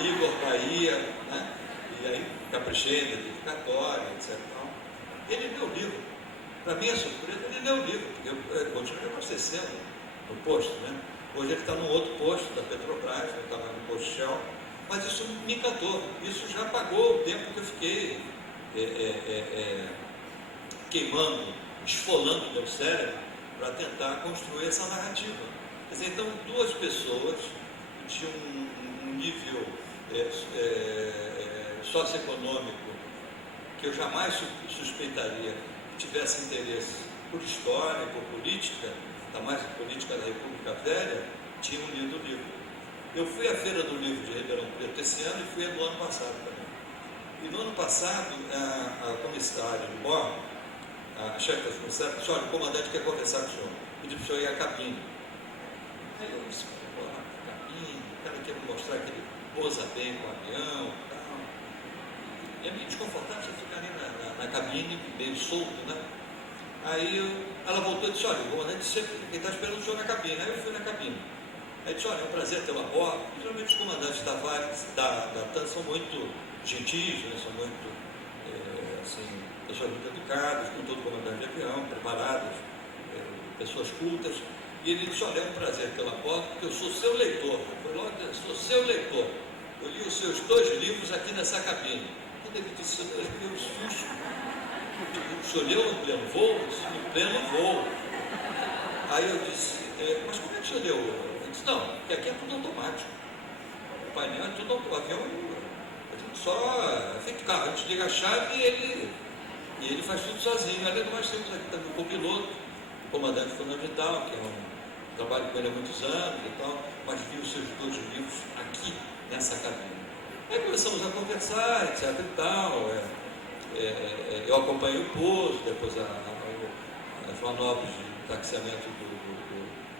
Igor Bahia, né? E aí caprichei na dedicatória, etc. Ele leu o livro. Para minha surpresa, ele leu o livro, porque eu continuei abastecendo no posto, né? Hoje ele está num outro posto da Petrobras, ele estava no posto Shell, mas isso me encantou. Isso já pagou o tempo que eu fiquei queimando, esfolando meu cérebro para tentar construir essa narrativa. Quer dizer, então, duas pessoas de um nível socioeconômico que eu jamais suspeitaria que tivesse interesse por história, por política, ainda mais política da República Velha, tinham lido o livro. Eu fui à Feira do Livro de Ribeirão Preto esse ano e fui no ano passado também. E no ano passado, a comissária do BOR, a chefe da comissária, disse: "Olha, o comandante quer conversar com o senhor." Pediu para o senhor ir à cabine. Aí eu disse: "Pô, cabine, o cara quer me mostrar que ele pousa bem com o avião e tal." E é meio desconfortável você ficar ali na cabine, meio solto, né? Aí ela voltou e disse: "Olha, o comandante sempre está esperando o senhor na cabine." Aí eu fui na cabine. Aí disse: "Olha, é um prazer tê-lo a bordo." Geralmente os comandantes da TAM são muito gentis, né? São muito, assim, pessoas muito educadas, como todo comandante de avião, preparadas, pessoas cultas. E ele disse: "Olha, é um prazer tê-lo a bordo, porque eu sou seu leitor." Eu falei: "Olha, sou seu leitor. Eu li os seus 2 livros aqui nessa cabine." Quando ele disse isso, eu fiquei um susto. "O senhor leu no pleno voo?" Eu disse: "No pleno voo." Aí eu disse: "Mas como é que o senhor leu?" Ele disse: "Não, porque aqui é tudo automático. O painel é tudo automático. O avião só fica o carro, a gente liga a chave e ele faz tudo sozinho." Além do mais, temos aqui também o copiloto, o comandante Fernando Vital, que trabalho com ele há muitos anos e tal, mas vi os seus 2 livros aqui nessa cabine. Aí começamos a conversar, etc e tal. Eu acompanhei o pouso, depois as manobras de taxiamento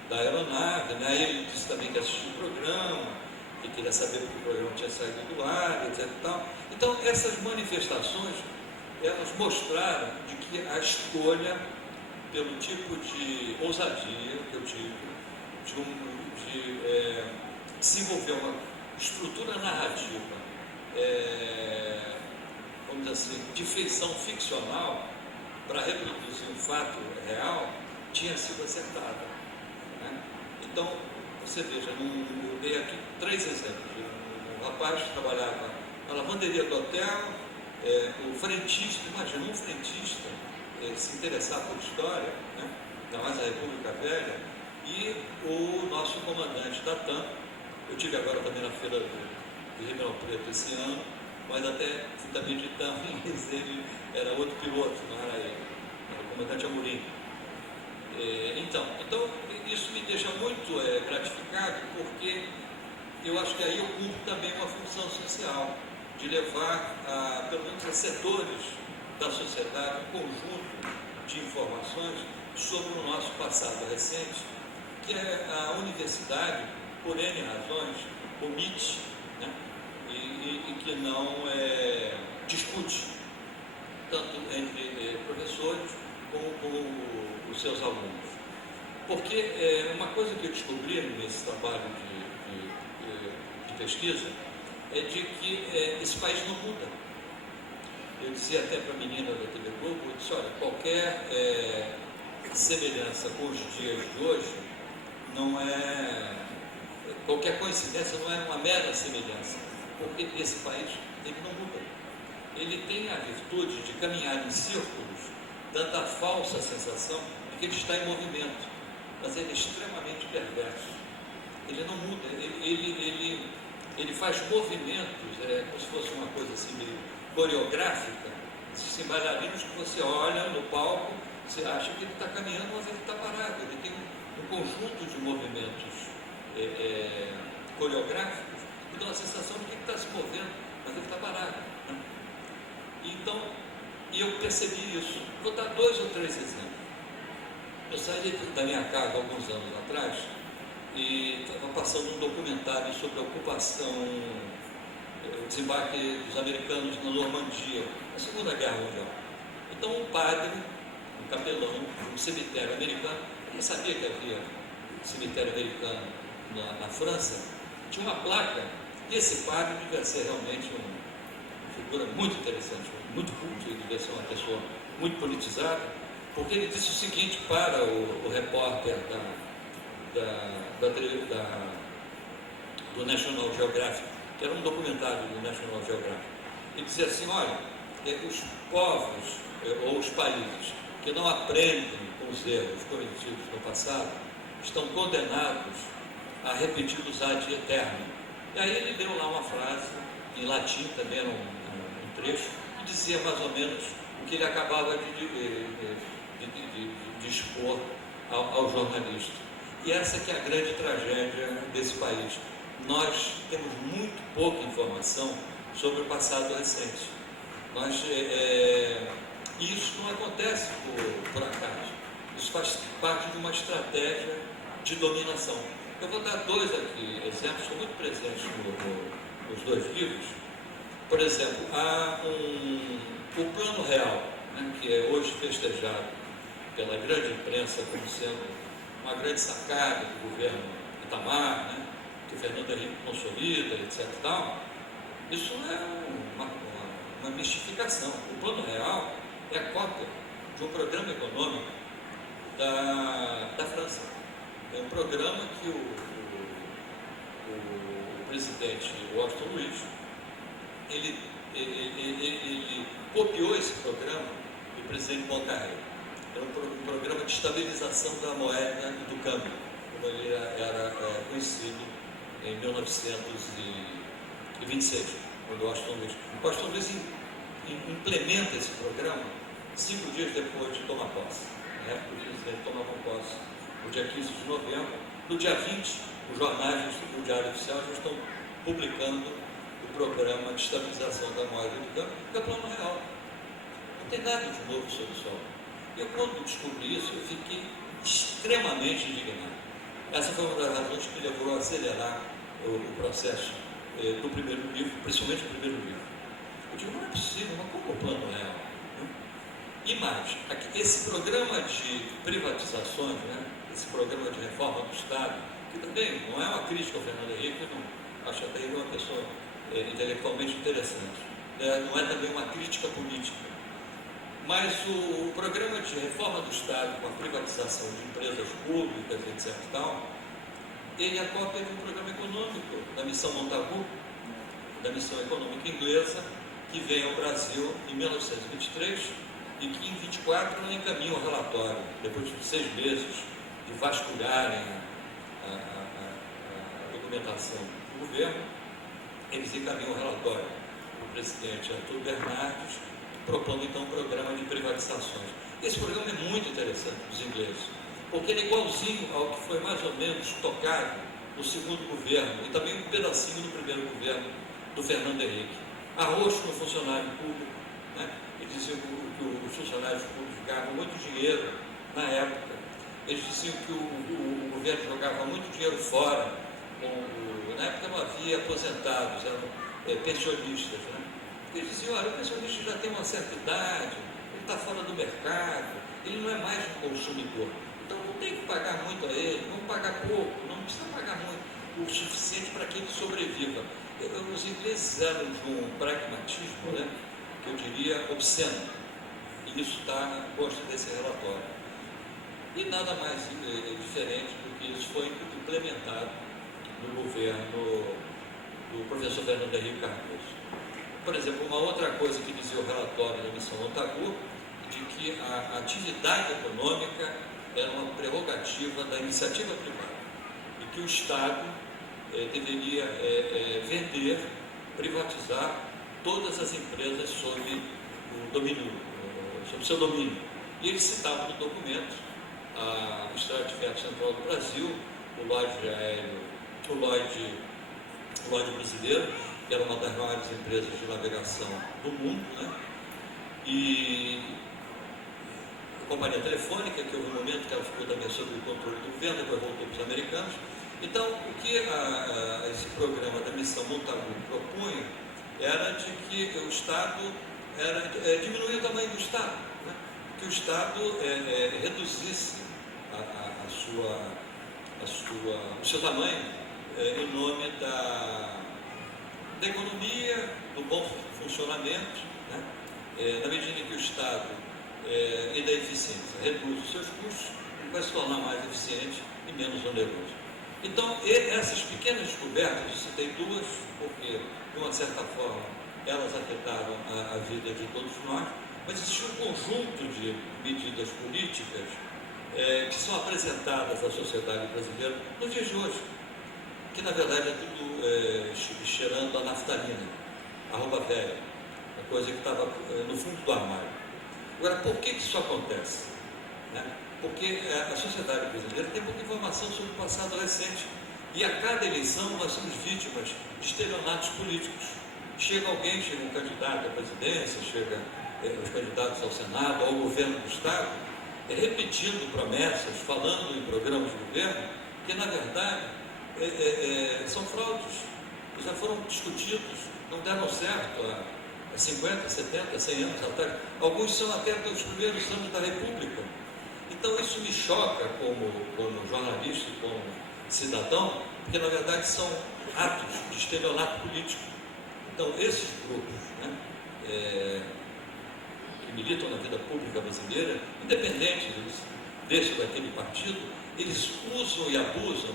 da aeronave, né? Aí ele disse também que assistiu o programa, que queria saber porque o programa tinha saído do ar, etc e tal. Então, essas manifestações, elas mostraram de que a escolha pelo tipo de ousadia que eu tive, de desenvolver uma estrutura narrativa, vamos dizer assim, de feição ficcional para reproduzir um fato real, tinha sido acertada, né? Então, você veja, eu dei aqui 3 exemplos. Um rapaz que trabalhava na lavanderia do hotel, o frentista, imagina um frentista se interessar por história, né? Ainda mais a República Velha, e o nosso comandante da TAM. Eu tive agora também na feira de Ribeirão Preto esse ano, mas até fui também de TAM, mas ele era outro piloto, não era ele, era o comandante Amorim. Então, isso me deixa muito gratificado, porque eu acho que aí eu cumpro também uma função social, de levar, pelo menos a setores da sociedade, um conjunto de informações sobre o nosso passado recente, que a universidade, por N razões, omite, né? e que não discute, tanto entre professores como com os seus alunos. Porque uma coisa que eu descobri nesse trabalho de pesquisa é de que esse país não muda. Eu dizia até para a menina da TV Globo, eu disse, olha, qualquer semelhança com os dias de hoje não é... Qualquer coincidência não é uma mera semelhança, porque esse país, ele não muda. Ele tem a virtude de caminhar em círculos, dando a falsa sensação de que ele está em movimento, mas ele é extremamente perverso. Ele não muda, ele faz movimentos, como se fosse uma coisa assim meio coreográfica, existem bailarinos que você olha no palco, você acha que ele está caminhando, mas ele está parado, ele tem um conjunto de movimentos coreográficos que dão a sensação de que ele está se movendo, mas ele está parado, né? Então, eu percebi isso. Vou dar 2 ou 3 exemplos. Eu saí da minha casa alguns anos atrás e estava passando um documentário sobre a ocupação, o desembarque dos americanos na Normandia, na Segunda Guerra Mundial. Então, um padre, um capelão de um cemitério americano, ele sabia que havia cemitério americano na França, tinha uma placa, e esse padre devia ser realmente uma figura muito interessante, muito culto, ele devia ser uma pessoa muito politizada, porque ele disse o seguinte para o repórter do National Geographic, que era um documentário do National Geographic. Ele dizia assim, olha, os povos ou os países que não aprendem com os erros cometidos no passado estão condenados a repeti-los ad eternum. E aí ele deu lá uma frase, em latim também era um trecho, que dizia mais ou menos o que ele acabava de expor ao jornalista. E essa que é a grande tragédia desse país. Nós temos muito pouca informação sobre o passado recente. E isso não acontece por acaso. Isso faz parte de uma estratégia de dominação. Eu vou dar 2 aqui exemplos, são muito presentes nos 2 livros. Por exemplo, há o Plano Real, né, que é hoje festejado pela grande imprensa como sendo uma grande sacada do governo Itamar, né, que o Fernando Henrique consolida, etc. Isso não é uma mistificação. O Plano Real é a cópia de um programa econômico da França. É um programa que o presidente Washington Luiz, ele copiou esse programa do presidente Poincaré. Era um programa de estabilização da moeda e do câmbio, como ele era conhecido em 1926, quando Washington Luiz implementa esse programa 5 dias depois de tomar posse. Na época, os presidentes tomavam posse no dia 15 de novembro. No dia 20, os jornais do Diário Oficial já estão publicando o programa de estabilização da moeda e do câmbio, que é o Plano Real. Não tem nada de novo sob o sol. Eu, quando descobri isso, eu fiquei extremamente indignado. Essa foi uma das razões que me levou a acelerar o processo do primeiro livro, principalmente o primeiro livro. Eu digo, não é possível, mas como o Plano Real? E mais, esse programa de privatizações, né, esse programa de reforma do Estado, que também não é uma crítica ao Fernando Henrique, não, acho até ele uma pessoa intelectualmente interessante, não é também uma crítica política. Mas o programa de reforma do Estado, com a privatização de empresas públicas, etc. Ele é a cópia de um programa econômico da Missão Montagu, da Missão Econômica Inglesa, que veio ao Brasil em 1923 e que em 24 ela encaminha um relatório, depois de 6 meses de vasculharem a documentação do governo, eles encaminham um relatório para o presidente Arthur Bernardes, propondo então um programa de privatizações. Esse programa é muito interessante para os ingleses, porque ele é igualzinho ao que foi mais ou menos tocado no segundo governo e também um pedacinho no primeiro governo do Fernando Henrique. Arroxo no funcionário público, né? Eles diziam que os funcionários públicos ganhavam muito dinheiro na época. Eles diziam que o governo jogava muito dinheiro fora. Na época não havia aposentados, eram pensionistas, né? Eles diziam, olha, o pensionista já tem uma certa idade, ele está fora do mercado, ele não é mais um consumidor. Então, vamos tem que pagar muito a ele, vamos pagar pouco, não precisa pagar muito, o suficiente para que ele sobreviva. Os ingleses eram de um pragmatismo, né, que eu diria obsceno, e isso consta desse relatório. E nada mais diferente do que isso foi implementado no governo do professor Fernando Henrique Cardoso. Por exemplo, uma outra coisa que dizia o relatório da Missão Montagu, de que a atividade econômica era uma prerrogativa da iniciativa privada e que o Estado deveria vender, privatizar todas as empresas sob o seu domínio. E ele citava no documento a Estrada de Ferro Central do Brasil, o Lloyd brasileiro, que era uma das maiores empresas de navegação do mundo, né? E a companhia telefônica, que houve um momento que ela ficou também sob o controle do governo, depois voltou para os americanos. Então, o que esse programa da Missão Montagu propunha era de que o Estado diminuir o tamanho do Estado, né? Que o Estado reduzisse o seu tamanho em nome da economia, do bom funcionamento, né? Na medida em que o Estado e da eficiência reduz os seus custos, ele vai se tornar mais eficiente e menos oneroso. Então, essas pequenas descobertas, eu citei duas, porque, de uma certa forma, elas afetaram a vida de todos nós, mas existe um conjunto de medidas políticas que são apresentadas à sociedade brasileira nos dias de hoje, que na verdade é tudo cheirando a naftalina, a roupa velha, a coisa que estava no fundo do armário. Agora, por que isso acontece? Né? Porque a sociedade brasileira tem pouca informação sobre o passado recente e a cada eleição nós somos vítimas de estelionatos políticos. Chega um candidato à presidência, chega os candidatos ao Senado, ao governo do Estado, repetindo promessas, falando em programas de governo, que na verdade são fraudes, que já foram discutidos, não deram certo há 50, 70, 100 anos atrás. Alguns são até dos primeiros anos da República. Então isso me choca como jornalista, como cidadão, porque na verdade são atos de estelionato político. Então esses grupos, né, que militam na vida pública brasileira, independente desse ou daquele partido, eles usam e abusam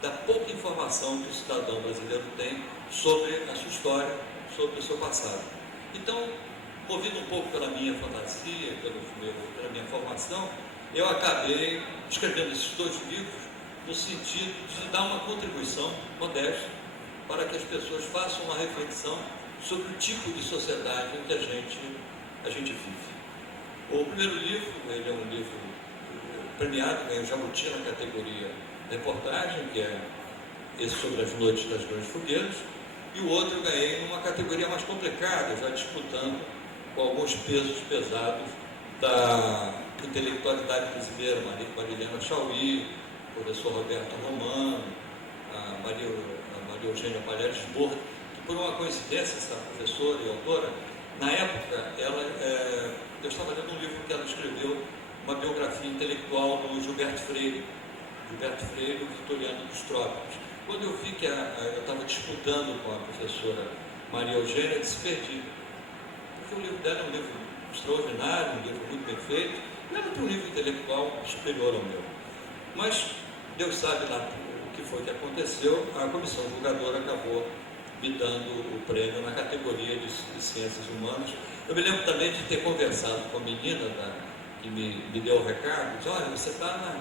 da pouca informação que o cidadão brasileiro tem sobre a sua história, sobre o seu passado. Então, movido um pouco pela minha fantasia, pela minha formação, eu acabei escrevendo esses dois livros no sentido de dar uma contribuição modesta para que as pessoas façam uma reflexão sobre o tipo de sociedade em que a gente vive. O primeiro livro, ele é um livro premiado, ganhou Jabuti na categoria reportagem, que é esse sobre as noites das grandes fogueiras, e o outro eu ganhei numa categoria mais complicada, já disputando com alguns pesos pesados da intelectualidade brasileira, Marilena Chauí, o professor Roberto Romano, a Maria Eugênia Palhares Borda, que por uma coincidência, essa professora e autora, na época, eu estava lendo um livro que ela escreveu, uma biografia intelectual do Gilberto Freire, o Vitoriano dos Trópicos. Quando eu vi que eu estava disputando com a professora Maria Eugênia, eu disse, perdi. Porque o livro dela é um livro extraordinário, um livro muito bem feito, não era para um livro intelectual superior ao meu. Mas Deus sabe lá o que foi que aconteceu, a comissão julgadora acabou me dando o prêmio na categoria de ciências humanas. Eu me lembro também de ter conversado com a menina que me deu o recado, disse, olha, você está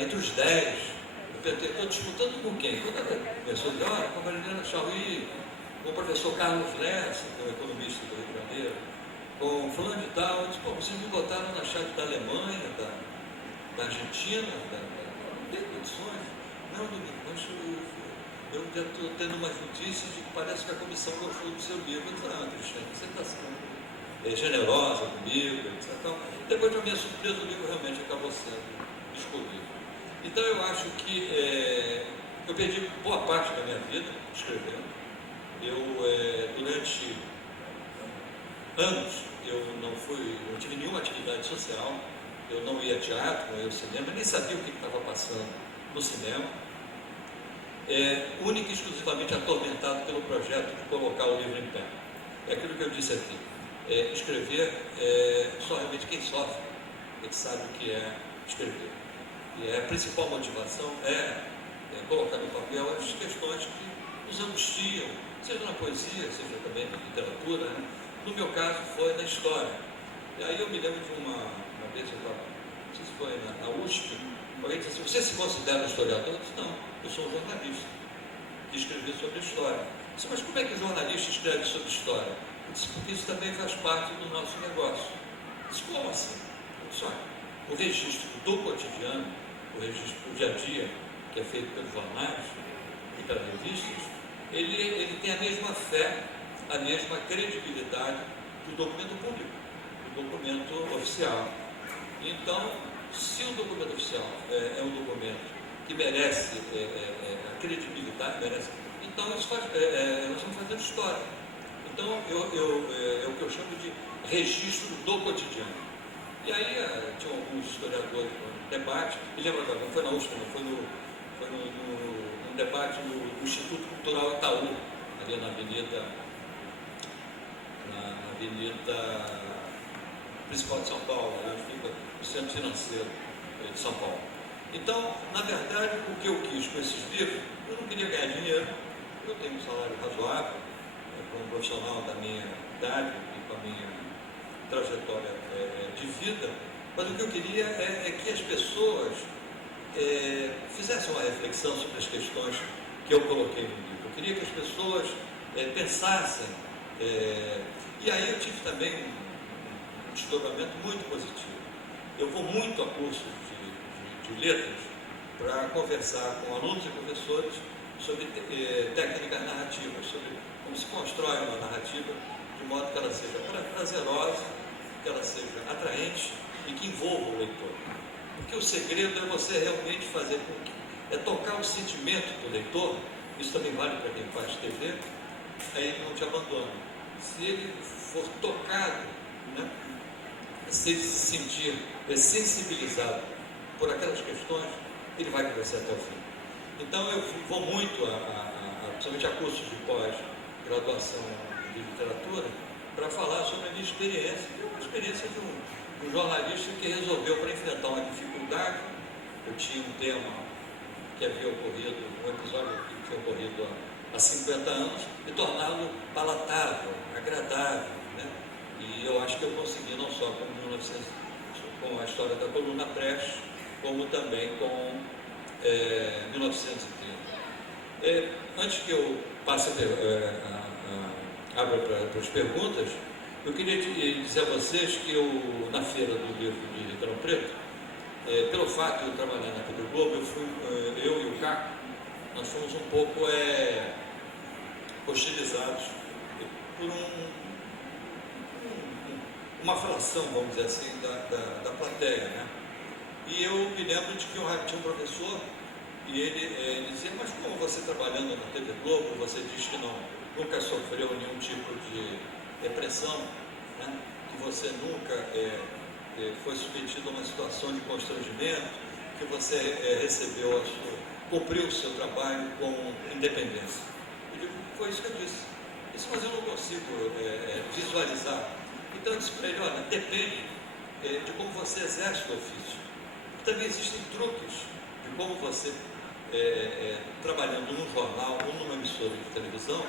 entre os 10. Eu perguntei, estou disputando com quem? Quando ela começou a dizer, olha, com a Marilena Chauí, com o professor Carlos Lessa, que é o economista do Rio de Janeiro, com fulano de tal. Eu disse, pô, vocês me botaram na chave da Alemanha, da Argentina, não tem condições. Não, Domingo, mas eu estou tendo umas notícias de que parece que a comissão gostou do seu livro. Eu disse, ah, Cristiano, você está sendo generosa comigo, etc. Então, depois de minha surpresa, o livro realmente acabou sendo escolhido. Então eu acho que eu perdi boa parte da minha vida escrevendo. Durante anos eu não tive nenhuma atividade social, eu não ia a teatro, não ia ao cinema, nem sabia o que estava passando no cinema, única e exclusivamente atormentado pelo projeto de colocar o livro em pé. É aquilo que eu disse aqui. Escrever, só realmente quem sofre é que sabe o que é escrever. E a principal motivação é colocar no papel as questões que nos angustiam, seja na poesia, seja também na literatura, né? No meu caso foi na história. E aí eu me lembro de uma vez, não sei se foi na USP, alguém disse assim: você se considera um historiador? Eu disse: não, eu sou um jornalista que escreveu sobre história. Eu disse: mas como é que o jornalista escreve sobre história? Eu disse: porque isso também faz parte do nosso negócio. Eu disse: como assim? Eu disse: olha, o registro do cotidiano, o registro do dia a dia, que é feito pelos jornais e pelas revistas, ele tem a mesma fé, a mesma credibilidade do documento público, do documento oficial. Então, se o documento oficial é um documento que merece a credibilidade, então isso faz, nós estamos fazendo história. Então, é o que eu chamo de registro do cotidiano. E aí tinha alguns historiadores no debate, e lembra agora, não foi na USP, não, foi num debate no Instituto Cultural Itaú, ali na Avenida principal de São Paulo, onde fica o Centro Financeiro de São Paulo. Então, na verdade, o que eu quis com esses livros, eu não queria ganhar dinheiro, eu tenho um salário razoável, como profissional da minha idade e com a minha trajetória de vida, mas o que eu queria é que as pessoas fizessem uma reflexão sobre as questões que eu coloquei no livro. Eu queria que as pessoas pensassem, e aí eu tive também um desdobramento muito positivo. Eu vou muito a cursos de letras para conversar com alunos e professores sobre técnicas narrativas, sobre como se constrói uma narrativa de modo que ela seja prazerosa, que ela seja atraente e que envolva o leitor. Porque o segredo é você realmente fazer com que tocar o sentimento do leitor. Isso também vale para quem faz TV, aí ele não te abandona. Se ele for tocado, né, se ele se sentir sensibilizado por aquelas questões, ele vai com você até o fim. Então eu vou muito, principalmente a cursos de pós-graduação de literatura, para falar sobre a minha experiência, que é uma experiência de um jornalista que resolveu, para enfrentar uma dificuldade, eu tinha um tema que havia ocorrido, um episódio que tinha ocorrido há 50 anos, e torná-lo palatável, agradável, né? E eu acho que eu consegui, não só com a história da coluna Prestes, como também com 1930. Antes que eu passe abra para as perguntas, eu queria dizer a vocês que eu, na feira do livro de Ribeirão Preto, pelo fato de eu trabalhar na TV Globo, eu e o Caco, nós fomos um pouco hostilizados por uma fração, vamos dizer assim, da plateia, né? E eu me lembro de que tinha um professor e ele dizia: mas como você trabalhando na TV Globo, você diz que nunca sofreu nenhum tipo de repressão, né? Que você nunca foi submetido a uma situação de constrangimento, que você cumpriu o seu trabalho com independência. Eu digo: foi isso que eu disse. Mas eu não consigo visualizar. Então eu disse para ele: olha, depende de como você exerce o ofício. Também existem truques de como você, trabalhando num jornal ou numa emissora de televisão,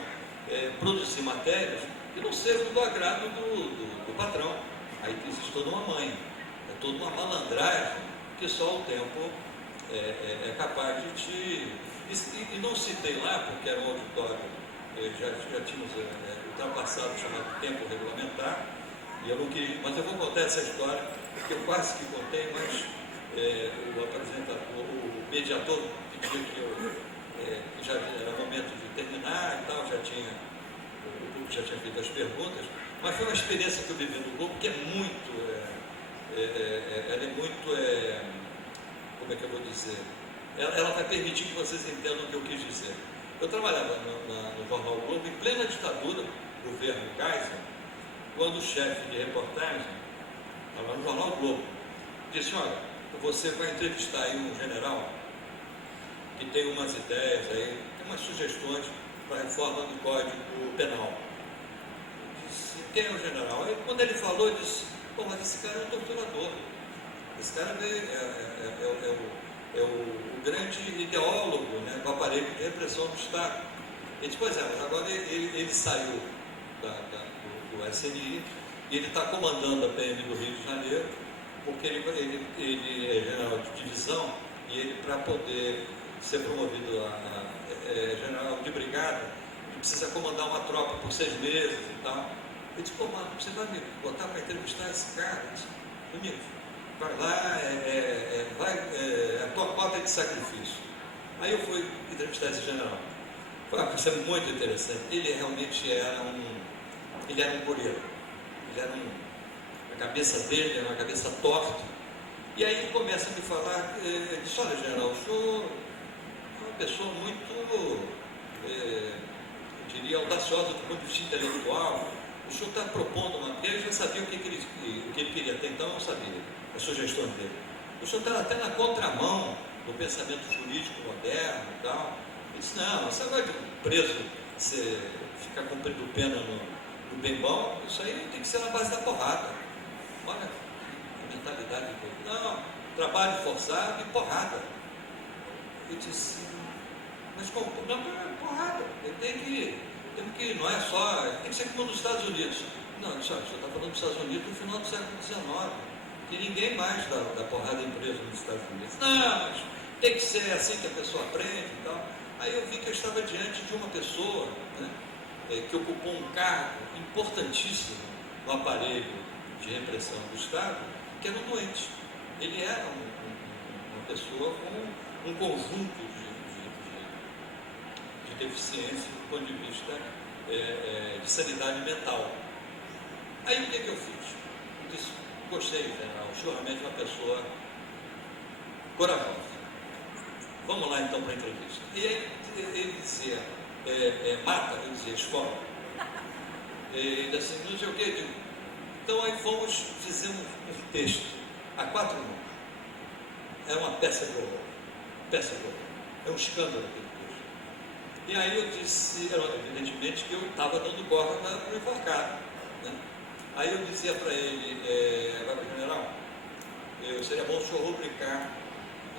produzir matérias que não sejam do agrado do patrão. Aí existe toda uma manha, toda uma malandragem que só o tempo é capaz de te... E não citei lá, porque era um auditório, já tínhamos ultrapassado o chamado tempo regulamentar, e eu não queria, mas eu vou contar essa história, porque eu quase que contei, mas o apresentador, o mediador pediu que já era momento de terminar e tal, o grupo já tinha feito as perguntas, mas foi uma experiência que eu vivi no grupo que é muito, como é que eu vou dizer, ela vai permitir que vocês entendam o que eu quis dizer. Eu trabalhava no Jornal Globo em plena ditadura do governo Geisel, quando o chefe de reportagem, estava no Jornal Globo, disse, olha, você vai entrevistar aí um general que tem umas ideias aí, tem umas sugestões para a reforma do Código Penal. Eu disse, quem é o general? Aí, quando ele falou, eu disse, pô, mas esse cara é um torturador. Esse cara é o grande ideólogo, né, do aparelho de repressão do Estado. Ele disse, pois é, mas agora ele saiu do SNI e ele está comandando a PM do Rio de Janeiro, porque ele é general de divisão e ele, para poder ser promovido a general de brigada, ele precisa comandar uma tropa por 6 meses e tal. Eu disse, pô, mano, você vai me botar para entrevistar esse cara? Eu disse, amigo, vai lá, é a tua cota de sacrifício. Aí eu fui entrevistar esse general. Foi uma coisa muito interessante. Ele realmente era um gorila. A cabeça dele era uma cabeça torta. E aí ele começa a me falar, disse, olha, general, o senhor é uma pessoa muito, eu diria, audaciosa do ponto de vista intelectual. O senhor está propondo uma... Ele já sabia o que ele queria, até então não sabia as sugestões dele. O senhor está até na contramão do pensamento jurídico moderno e tal. Ele disse, não, você vai de preso, você ficar cumprindo pena no bem bom, isso aí tem que ser na base da porrada. Olha a mentalidade dele. Não, trabalho forçado e porrada. Eu disse, mas como? Não, é porrada. Tem que, não é só, tem que ser como nos Estados Unidos. Não, o senhor está falando dos Estados Unidos no final do século XIX, que ninguém mais dá porrada em preso nos Estados Unidos. Não, mas tem que ser assim que a pessoa aprende e tal. Aí eu vi que eu estava diante de uma pessoa, né, que ocupou um cargo importantíssimo no aparelho de repressão do Estado, que era um doente. Ele era uma pessoa com um conjunto de deficiência do ponto de vista de sanidade mental. Aí o que eu fiz? Eu disse, gostei, general, o senhor realmente é uma pessoa corajosa. Vamos lá então para a entrevista. E aí ele dizia, mata, eu dizia, escola. Ele disse assim, não sei o que, eu digo. Então aí fizemos um texto, a 4 mãos. É uma peça de horror. É um escândalo aquele texto. E aí eu disse, evidentemente, que eu estava dando corda para o enforcado. Né? Aí eu dizia para ele, agora, general, seria bom o senhor rubricar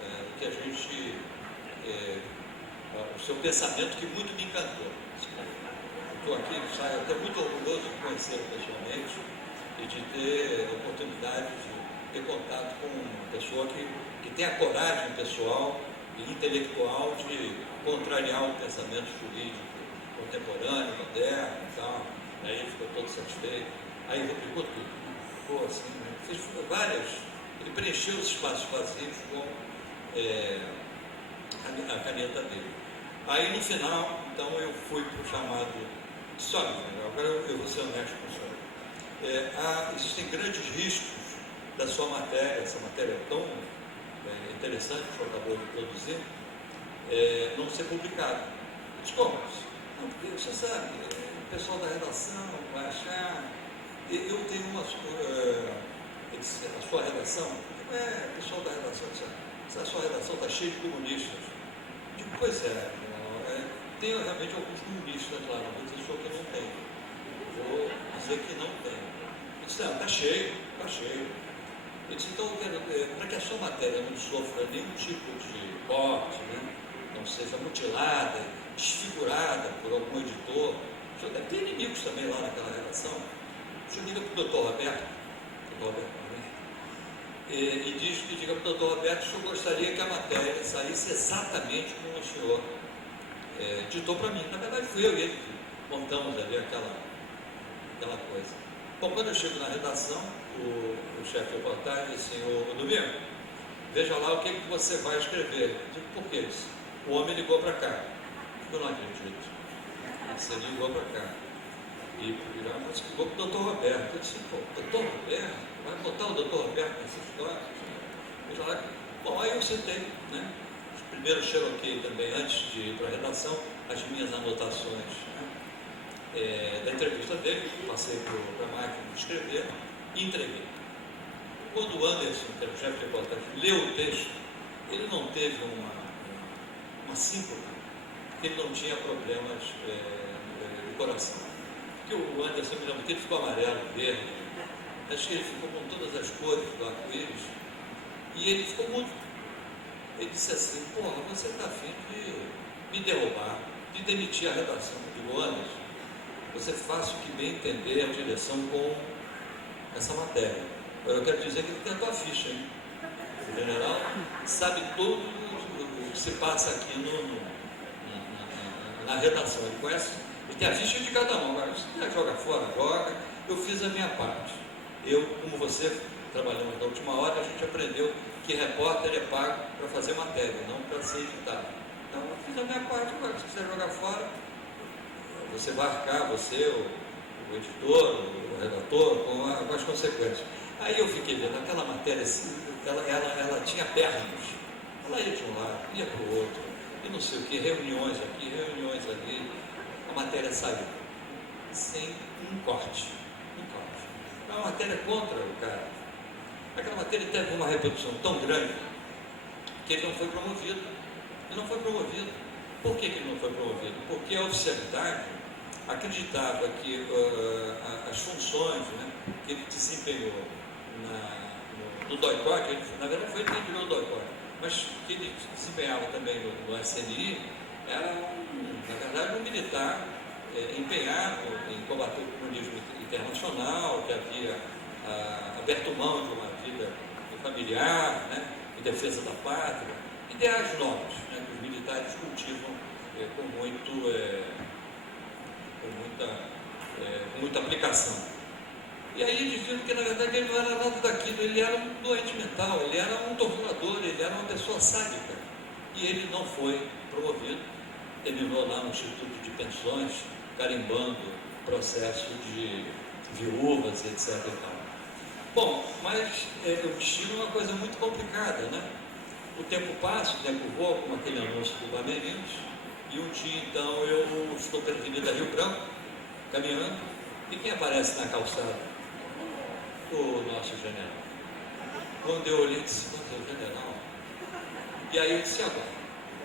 o que a gente, o seu pensamento que muito me encantou. Estou aqui, saio até muito orgulhoso de conhecê-lo pessoalmente e de ter a oportunidade de ter contato com uma pessoa que tem a coragem pessoal e intelectual de contrariar o pensamento jurídico contemporâneo, moderno e tal. Aí ele ficou todo satisfeito. Aí replicou tudo. Ficou assim, né? Fez várias. Ele preencheu os espaços vazios com a caneta dele. Aí no final, então eu fui para o chamado. Disse, olha, agora eu vou ser honesto com o senhor. Existem grandes riscos da sua matéria, essa matéria é tão interessante que o senhor acabou de produzir, não ser publicada. Eu disse, como? Não, porque você sabe, o pessoal da redação vai achar. Eu tenho uma. A sua redação? O pessoal da redação disse, a sua redação está cheia de comunistas. Eu digo, pois tem realmente alguns comunistas lá, não vou dizer só que não tem. Vou dizer que não tem. Eu disse, está cheio. Eu disse, então, para que a sua matéria não sofra nenhum tipo de corte, né? Não seja mutilada, desfigurada por algum editor, o senhor deve ter inimigos também lá naquela redação. O senhor liga para o doutor Roberto, e diga para o doutor Roberto que o senhor gostaria que a matéria saísse exatamente como o senhor ditou para mim. Na verdade, fui eu e ele que montamos ali aquela coisa. Bom, quando eu chego na redação, o chefe de reportagem disse assim, ô Domingo, veja lá o que você vai escrever. Eu digo, por quê? O homem ligou para cá. Eu não acredito. Você ligou para cá. E ligou para o doutor Roberto. Eu disse, pô, doutor Roberto? Vai botar o doutor Roberto nessa história? Veja lá. Bom, aí eu sentei, né? Primeiro xeroquei também, antes de ir para a redação, as minhas anotações, né? Da entrevista dele, passei para a máquina de escrever e entreguei. Quando o Anderson, que era o chefe de reportagem, leu o texto, ele não teve uma síncope, porque ele não tinha problemas de coração. Porque o Anderson, me lembro que ele ficou amarelo, verde, acho que ele ficou com todas as cores do arco-íris, e ele ficou mudo. Ele disse assim: porra, você está afim de me derrubar, de demitir a redação. Eu digo: Anderson, você faça o que bem entender a direção com essa matéria. Eu quero dizer que ele tem a tua ficha, hein? O general sabe tudo o que se passa aqui na redação. Ele conhece, ele tem a ficha de cada um. Agora, se quiser jogar fora, joga. Eu fiz a minha parte. Eu, como você, trabalhamos na última hora, a gente aprendeu que repórter é pago para fazer matéria, não para ser editado. Então, eu fiz a minha parte. Agora, se quiser jogar fora, você vai arcar, você, o editor, o redator, com as consequências. Aí eu fiquei vendo aquela matéria, ela tinha pernas. Ela ia de um lado, ia para o outro, e não sei o que, reuniões aqui, reuniões ali. A matéria saiu sem um corte. É uma matéria contra o cara. Aquela matéria teve uma repercussão tão grande que ele não foi promovido. Ele não foi promovido. Por que ele não foi promovido? Porque a oficialidade acreditava que as funções, né, que ele desempenhou no DOI-CODE, na verdade foi ele que criou o DOI-CODE, mas que ele desempenhava também no SNI, era, na verdade, um militar empenhado em combater o comunismo internacional, que havia aberto mão de uma vida familiar, né, em defesa da pátria, ideais novos, né, que os militares cultivam com muita aplicação. E aí eles viram que na verdade ele não era nada daquilo, ele era um doente mental, ele era um torturador, ele era uma pessoa sádica. E ele não foi promovido, terminou lá no Instituto de Pensões, carimbando processo de viúvas, etc. E tal. Bom, mas o destino é uma coisa muito complicada, né? O tempo passa, o tempo voa, como aquele anúncio do Bamerindos, e um dia então eu estou pela Avenida Rio Branco, caminhando, e quem aparece na calçada? O nosso general. Quando eu olhei, disse: mas é o general? E aí eu disse: agora,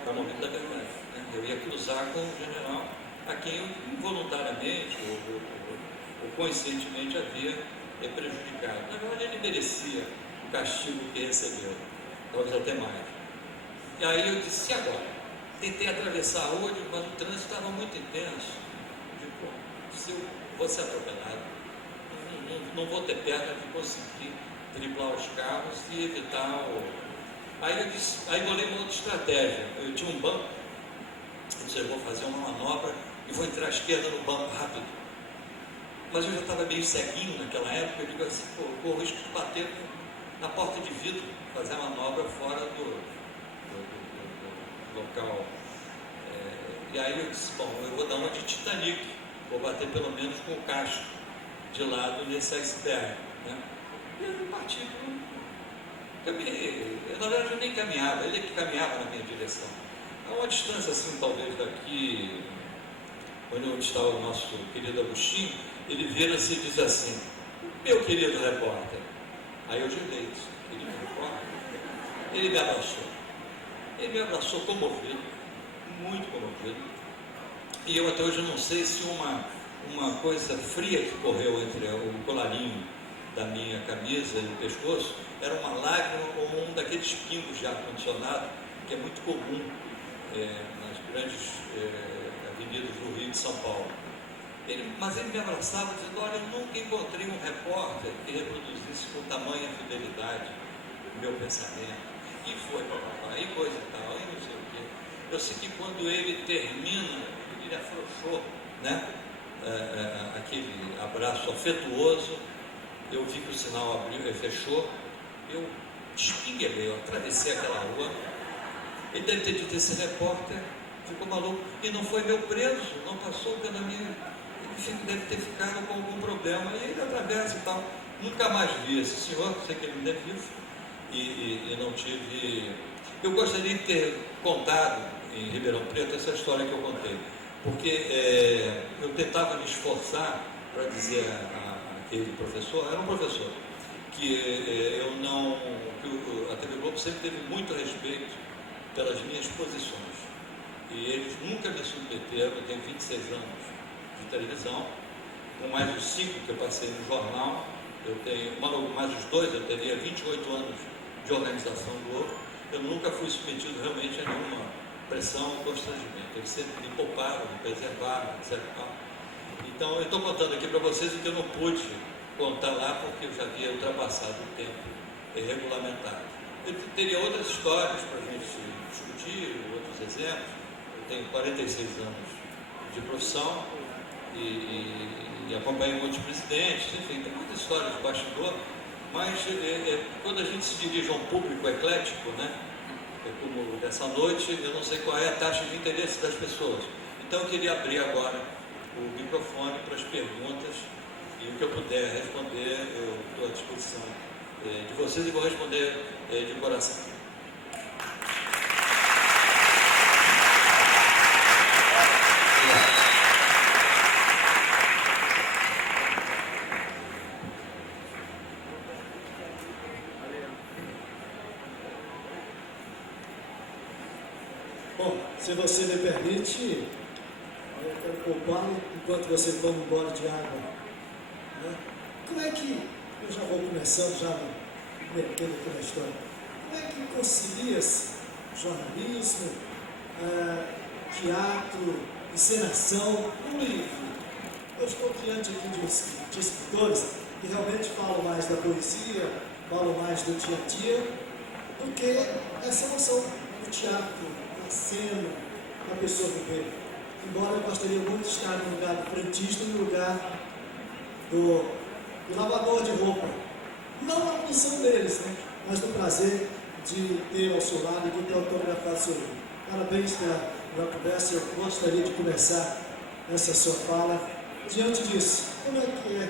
é o momento da verdade, né? Eu ia cruzar com o general a quem eu involuntariamente ou conscientemente havia prejudicado. Na verdade, ele merecia o castigo que recebeu, talvez até mais. E aí eu disse: e agora? Tentei atravessar a rua, mas o trânsito estava muito intenso. Eu digo: se eu vou ser atropelado, não vou ter perna de conseguir driblar os carros e evitar o... Aí eu olhei uma outra estratégia. Eu tinha um banco, eu disse: eu vou fazer uma manobra e vou entrar à esquerda no banco rápido. Mas eu já estava meio ceguinho naquela época. Eu digo assim: pô, eu corro o risco de bater na porta de vidro, fazer a manobra fora do local. E aí eu disse: bom, eu vou dar uma de Titanic, vou bater pelo menos com o casco de lado nesse iceberg, né? E eu parti. Na verdade eu nem caminhava, ele é que caminhava na minha direção. A uma distância assim, talvez daqui, onde está o nosso querido Agostinho, ele vira-se e diz assim: meu querido repórter. Aí eu gelei, disse: querido repórter. Ele me abraçou comovido, muito comovido. E eu até hoje não sei se uma coisa fria que correu entre o colarinho da minha camisa e o pescoço era uma lágrima ou um daqueles pingos de ar-condicionado que é muito comum nas grandes avenidas do Rio de São Paulo. Mas ele me abraçava dizendo: olha, eu nunca encontrei um repórter que reproduzisse com tamanha fidelidade o meu pensamento. E foi, papapá, e coisa e tal, e não sei o quê. Eu sei que quando ele termina, ele afrouxou, né? Aquele abraço afetuoso, eu vi que o sinal abriu e fechou, eu espinguelei, eu atravessei aquela rua. Ele deve ter dito: esse repórter ficou maluco, e não foi meu preso, não passou pela minha, ele deve ter ficado com algum problema, e ele atravessa e tal. Nunca mais vi esse senhor, sei que ele ainda é vivo, e não tive... Eu gostaria de ter contado em Ribeirão Preto essa história que eu contei, porque eu tentava me esforçar para dizer àquele professor, era um professor, a TV Globo sempre teve muito respeito pelas minhas posições. E eles nunca me submeteram. Eu tenho 26 anos de televisão, com mais os 5 que eu passei no jornal, eu tenho mais os 2, eu teria 28 anos de organização Globo. Eu nunca fui submetido realmente a nenhuma pressão ou constrangimento. Eles sempre me pouparam, me preservaram, etc. Então, eu estou contando aqui para vocês o que eu não pude contar lá, porque eu já havia ultrapassado o tempo regulamentado. Eu teria outras histórias para a gente discutir, outros exemplos. Eu tenho 46 anos de profissão e acompanho muitos presidentes, enfim, tem muitas histórias de bastidor, mas quando a gente se dirige a um público eclético, né, como dessa noite, eu não sei qual é a taxa de interesse das pessoas. Então eu queria abrir agora o microfone para as perguntas, e o que eu puder responder, eu estou à disposição de vocês e vou responder de coração. Bom, se você me permite, eu quero poupar enquanto você toma um gole de água. Né? Como é que, eu já vou começando, já me metendo aqui na história, como é que concilia-se jornalismo, teatro, encenação, um livro? Eu estou diante aqui de escritores que realmente falam mais da poesia, falam mais do dia a dia, do que essa noção do teatro, da cena, da pessoa viver. Embora eu gostaria muito de estar no lugar do frentista, no lugar do lavador de roupa. Não a função deles, né? Mas do prazer de ter ao seu lado e de ter autografado seu livro. Parabéns pela conversa. Eu gostaria de começar essa sua fala. Diante disso, como é que é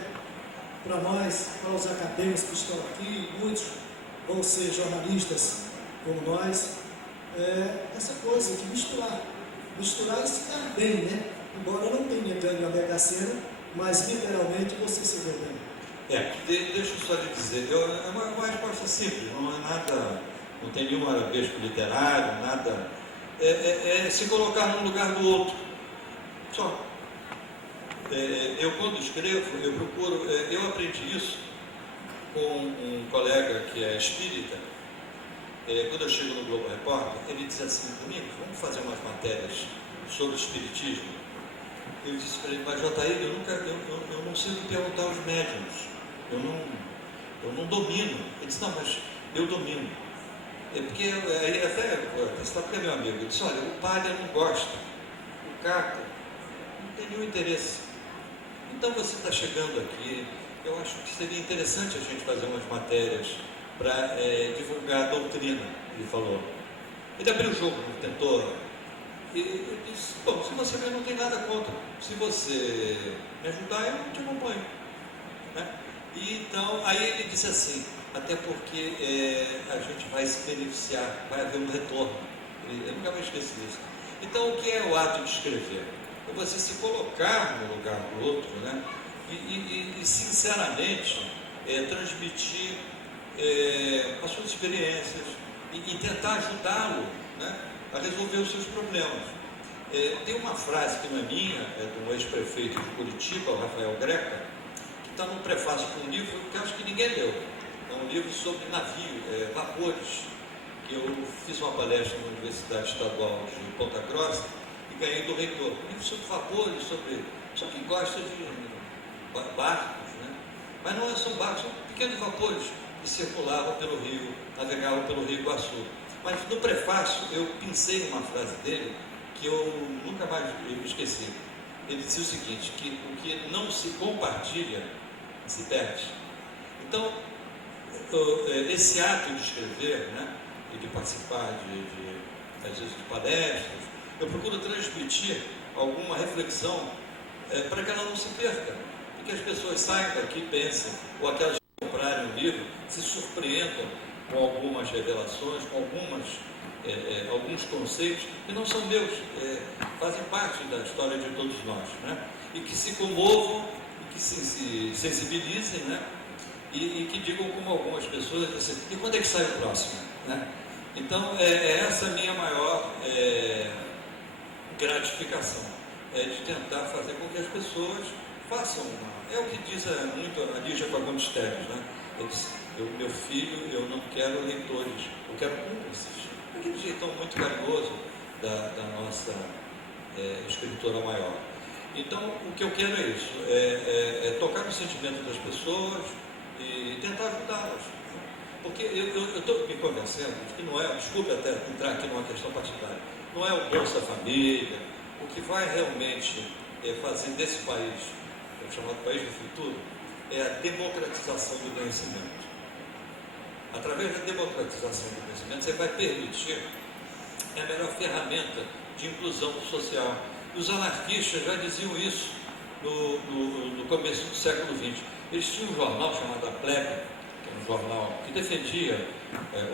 para nós, para os acadêmicos que estão aqui, muitos vão ser jornalistas como nós, essa coisa de misturar e se dar bem, né? Embora eu não tenha ganho a Mega Sena, mas literalmente você se deu bem. Deixa eu só lhe dizer, é uma resposta simples, não é nada, não tem nenhum arabesco literário, nada. É se colocar num lugar do outro. Só. Eu quando escrevo, eu procuro, eu aprendi isso com um colega que é espírita. Quando eu chego no Globo Repórter, ele diz assim: Domingos, vamos fazer umas matérias sobre espiritismo. Eu disse para ele: mas Jotaíde, eu não sei o que perguntar aos médiuns, eu não domino. Ele disse: não, mas eu domino. Porque aí até está porque é meu amigo. Ele disse: olha, o padre não gosta, o caco não tem nenhum interesse. Então você está chegando aqui, eu acho que seria interessante a gente fazer umas matérias para divulgar a doutrina, ele falou. Ele abriu o jogo, tentou, e eu disse: bom, se você não tem nada contra, se você me ajudar, eu te acompanho, né? E então, aí ele disse assim: até porque a gente vai se beneficiar, vai haver um retorno. Eu nunca mais esqueci isso. Então, o que é o ato de escrever? É você se colocar no lugar do outro, né? E sinceramente, transmitir as suas experiências e tentar ajudá-lo, né, a resolver os seus problemas. Tem uma frase que não é minha, é de um ex-prefeito de Curitiba, o Rafael Greca, que está no prefácio de um livro que eu acho que ninguém leu. É um livro sobre navio, vapores, que eu fiz uma palestra na Universidade Estadual de Ponta Grossa e ganhei do reitor. Um livro sobre vapores, só quem gosta de barcos, né? Mas não são barcos, são pequenos vapores que circulavam pelo rio, navegavam pelo Rio Iguaçu. Mas no prefácio eu pensei uma frase dele que eu nunca mais me esqueci. Ele dizia o seguinte: que o que não se compartilha se perde. Então, esse ato de escrever, né, e de participar às vezes de palestras, eu procuro transmitir alguma reflexão para que ela não se perca, e que as pessoas saiam daqui e pensem, ou aquelas que comprarem um livro, se surpreendam com algumas revelações, com alguns conceitos que não são meus, fazem parte da história de todos nós, né? E que se comovam, e que se sensibilizem, né? e que digam como algumas pessoas, assim, e quando é que sai o próximo? Né? Então, é essa a minha maior gratificação, de tentar fazer com que as pessoas façam é o que diz muito a Lígia Fagundes Teles, né? Ele diz, meu filho, eu não quero leitores, eu quero cúmplices. Aquele jeitão muito carinhoso da nossa escritora maior. Então, o que eu quero é isso, é tocar no sentimento das pessoas e tentar ajudá-las. Porque eu estou me convencendo de que não é, desculpe até entrar aqui numa questão partidária, não é o Bolsa Família, o que vai realmente fazer desse país, o chamado país do futuro, é a democratização do conhecimento. Através da democratização do conhecimento, você vai permitir a melhor ferramenta de inclusão social. E os anarquistas já diziam isso no começo do século XX. Eles tinham um jornal chamado A Plebe, que era um jornal que defendia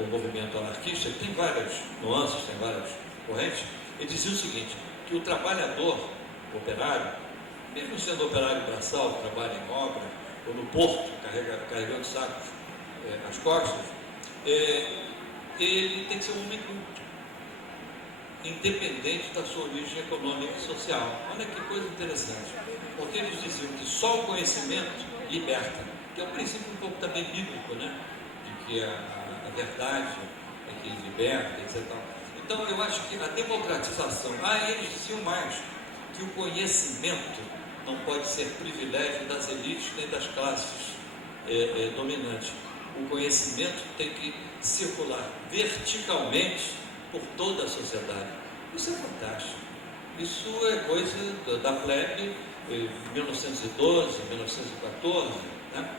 o movimento anarquista, que tem várias nuances, tem várias correntes. Ele dizia o seguinte, que o trabalhador, o operário, mesmo sendo operário braçal, que trabalha em obra, ou no porto, carregando sacos às costas, ele tem que ser um homem culto, independente da sua origem econômica e social. Olha que coisa interessante, porque eles diziam que só o conhecimento liberta, que é um princípio um pouco também bíblico, né? De que a verdade é que liberta, etc. Então eu acho que a democratização, eles diziam mais, que o conhecimento não pode ser privilégio das elites nem das classes dominantes. O conhecimento tem que circular verticalmente por toda a sociedade. Isso é fantástico. Isso é coisa da plebe, 1912, 1914. Né?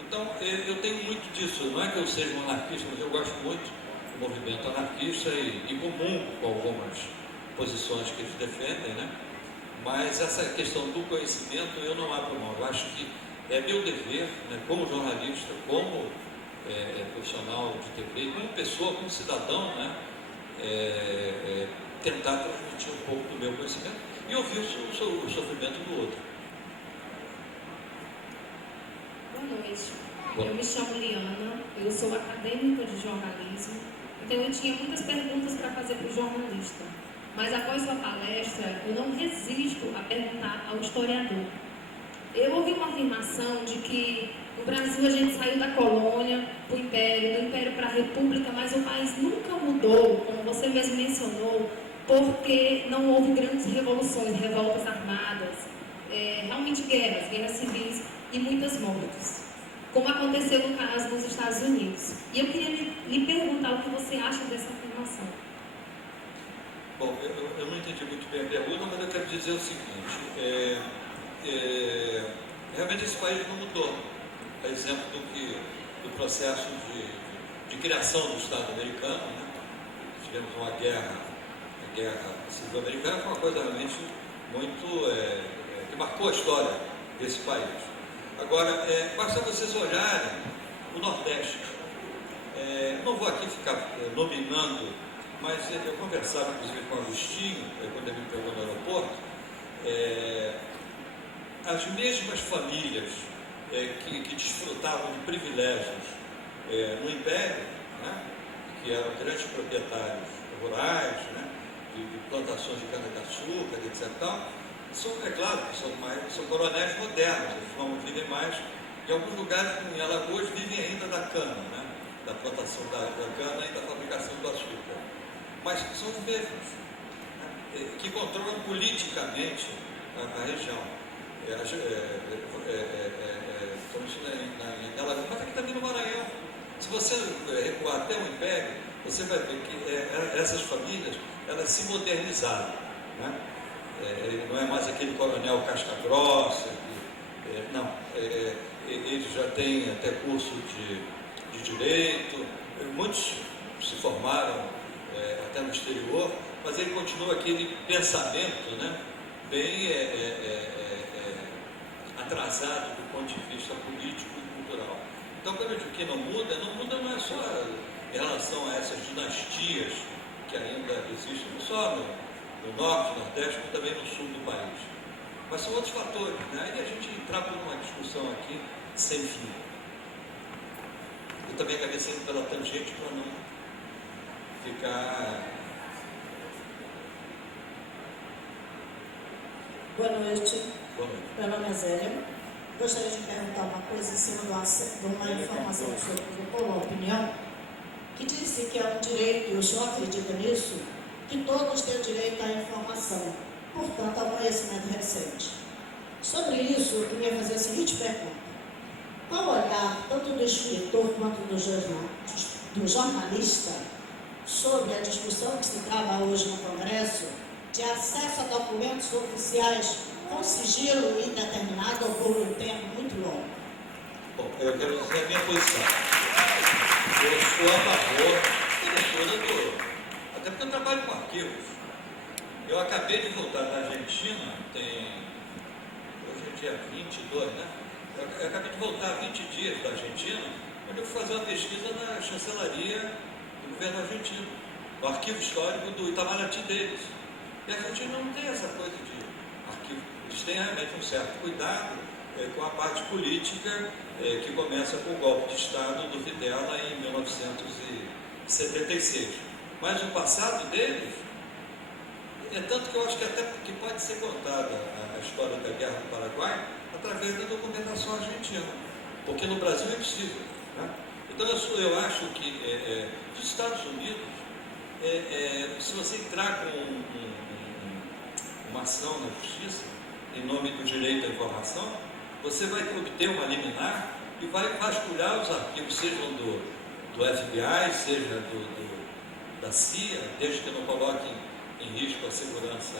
Então, eu tenho muito disso. Não é que eu seja um anarquista, mas eu gosto muito do movimento anarquista e comungo com algumas posições que eles defendem, né? Mas essa questão do conhecimento eu não abro mão. Eu acho que é meu dever, né, como jornalista, como profissional de TV, como pessoa, como cidadão, né, tentar transmitir um pouco do meu conhecimento e ouvir o sofrimento do outro. Boa noite. Eu me chamo Liana, eu sou acadêmica de jornalismo, então eu tinha muitas perguntas para fazer para o jornalista. Mas após sua palestra, eu não resisto a perguntar ao historiador. Eu ouvi uma afirmação de que no Brasil a gente saiu da colônia para o Império, do Império para a República, mas o país nunca mudou, como você mesmo mencionou, porque não houve grandes revoluções, revoltas armadas, realmente guerras civis e muitas mortes, como aconteceu no caso nos Estados Unidos. E eu queria lhe perguntar o que você acha dessa afirmação. Bom, eu não entendi muito bem a pergunta, mas eu quero dizer o seguinte, realmente esse país não mudou, a exemplo do processo de criação do Estado americano, né? Tivemos uma guerra, a guerra civil americana foi uma coisa realmente muito, que marcou a história desse país. Agora, basta vocês olharem o Nordeste, não vou aqui ficar nominando, mas eu conversava inclusive com o Agostinho, quando ele me pegou no aeroporto, as mesmas famílias que desfrutavam de privilégios no Império, né, que eram grandes proprietários rurais, né, de plantações de cana-de-açúcar, etc. É claro que são coronéis modernos, eles vivem mais. Em alguns lugares, como em Alagoas, vivem ainda da cana, né, da plantação da cana e da fabricação do açúcar. Mas são os mesmos, né, que controlam politicamente a região. Mas aqui também no Maranhão. Se você recuar até o Império, você vai ver que essas famílias, elas se modernizaram, né? Não é mais aquele coronel casca grossa, não. Eles já têm até curso de direito, muitos se formaram até no exterior, mas ele continua aquele pensamento, né, bem atrasado do ponto de vista político e cultural. Então, quando eu digo que não muda não é só em relação a essas dinastias que ainda existem, não só no norte, no nordeste, mas também no sul do país. Mas são outros fatores, né? Aí a gente entrar por uma discussão aqui sem fim. Eu também acabei saindo pela tangente para não ficar... Boa noite. Boa noite. Meu nome é Zélia. Gostaria de perguntar uma coisa em cima de uma informação que o senhor colocou, uma opinião, que disse que é um direito, e o senhor acredita nisso, que todos têm direito à informação, portanto, ao conhecimento recente. Sobre isso, eu queria fazer a seguinte pergunta. Qual olhar, tanto do escritor quanto do jornalista, sobre a discussão que se trava hoje no Congresso de acesso a documentos oficiais com sigilo indeterminado ou por um tempo muito longo? Bom, eu quero dizer a minha posição. Eu sou a favor da leitura até porque eu trabalho com arquivos. Eu acabei de voltar da Argentina, hoje é dia 22, né? Eu acabei de voltar 20 dias da Argentina, onde eu fui fazer uma pesquisa na chancelaria do governo argentino, no arquivo histórico do Itamaraty deles. E a Argentina não tem essa coisa de arquivo. Eles têm realmente um certo cuidado com a parte política que começa com o golpe de Estado do Videla em 1976. Mas o passado deles é tanto que eu acho que até que pode ser contada a história da Guerra do Paraguai através da documentação argentina, porque no Brasil é impossível, né? Então eu acho que dos Estados Unidos, se você entrar com uma ação na justiça em nome do direito à informação, você vai obter uma liminar e vai vasculhar os arquivos, sejam do FBI, seja da CIA, desde que não coloquem em risco a segurança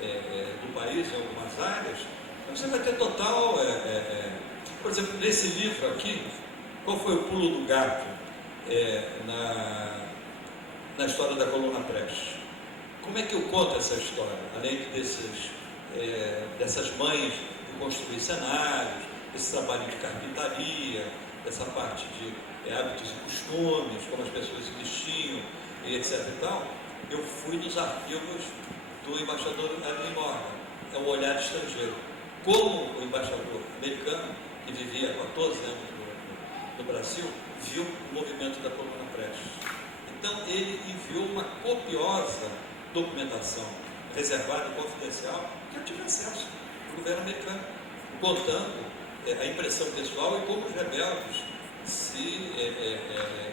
do país em algumas áreas. Então você vai ter total... por exemplo, nesse livro aqui, qual foi o pulo do gato na história da Coluna Prestes? Como é que eu conto essa história? Além dessas mães de construir cenários, esse trabalho de carpintaria, essa parte de hábitos e costumes, como as pessoas se vestiam, e etc. e tal, eu fui nos arquivos do embaixador Evelyn Morgan, é o olhar estrangeiro. Como o embaixador americano, que vivia há 14 anos no Brasil, viu o movimento da Coluna Prestes. Então, ele enviou uma copiosa documentação reservada e confidencial que eu tive acesso do governo americano, contando a impressão pessoal e como os rebeldes se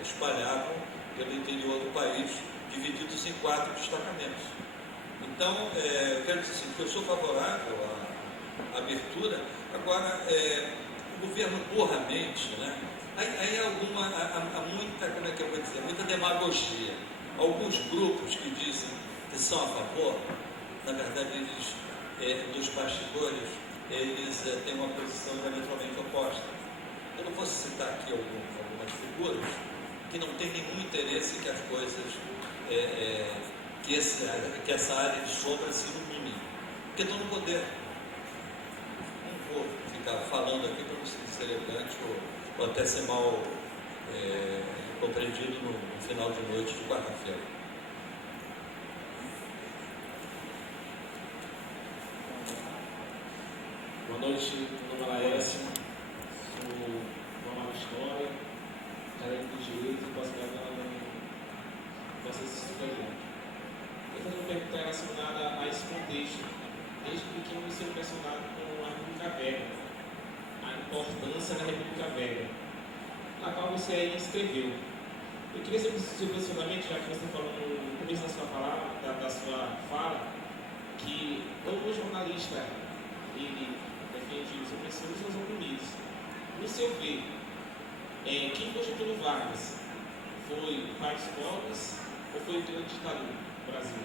espalhavam pelo interior do país, divididos em 4 destacamentos. Então, eu quero dizer assim, que eu sou favorável à abertura. Agora, o governo borramente, né? Aí há muita, como é que eu vou dizer, muita demagogia. Alguns grupos que dizem que são a favor, na verdade, eles, dos bastidores, eles têm uma posição diametralmente oposta. Eu não vou citar aqui algumas figuras que não têm nenhum interesse que as coisas, que essa área de sombra se ilumine, porque estão no poder. Não vou ficar falando aqui para não ser elegante ou até ser mal compreendido no final de noite de quarta-feira. Boa noite, meu nome é Laércio, sou formado em História, gerente de Direito e pós-graduado em Processo Superior. Eu tenho uma pergunta relacionada a esse contexto. Desde pequeno eu sou impressionado com a República Velha, a importância da República Velha, na qual você aí escreveu. Eu queria saber o seu posicionamento, já que você falou no começo da sua palavra, da sua fala, que todo jornalista ele defende os opressores e os oprimidos. No seu ver, quem foi Getúlio Vargas? Foi o pai dos pobres ou foi o grande ditador do Brasil?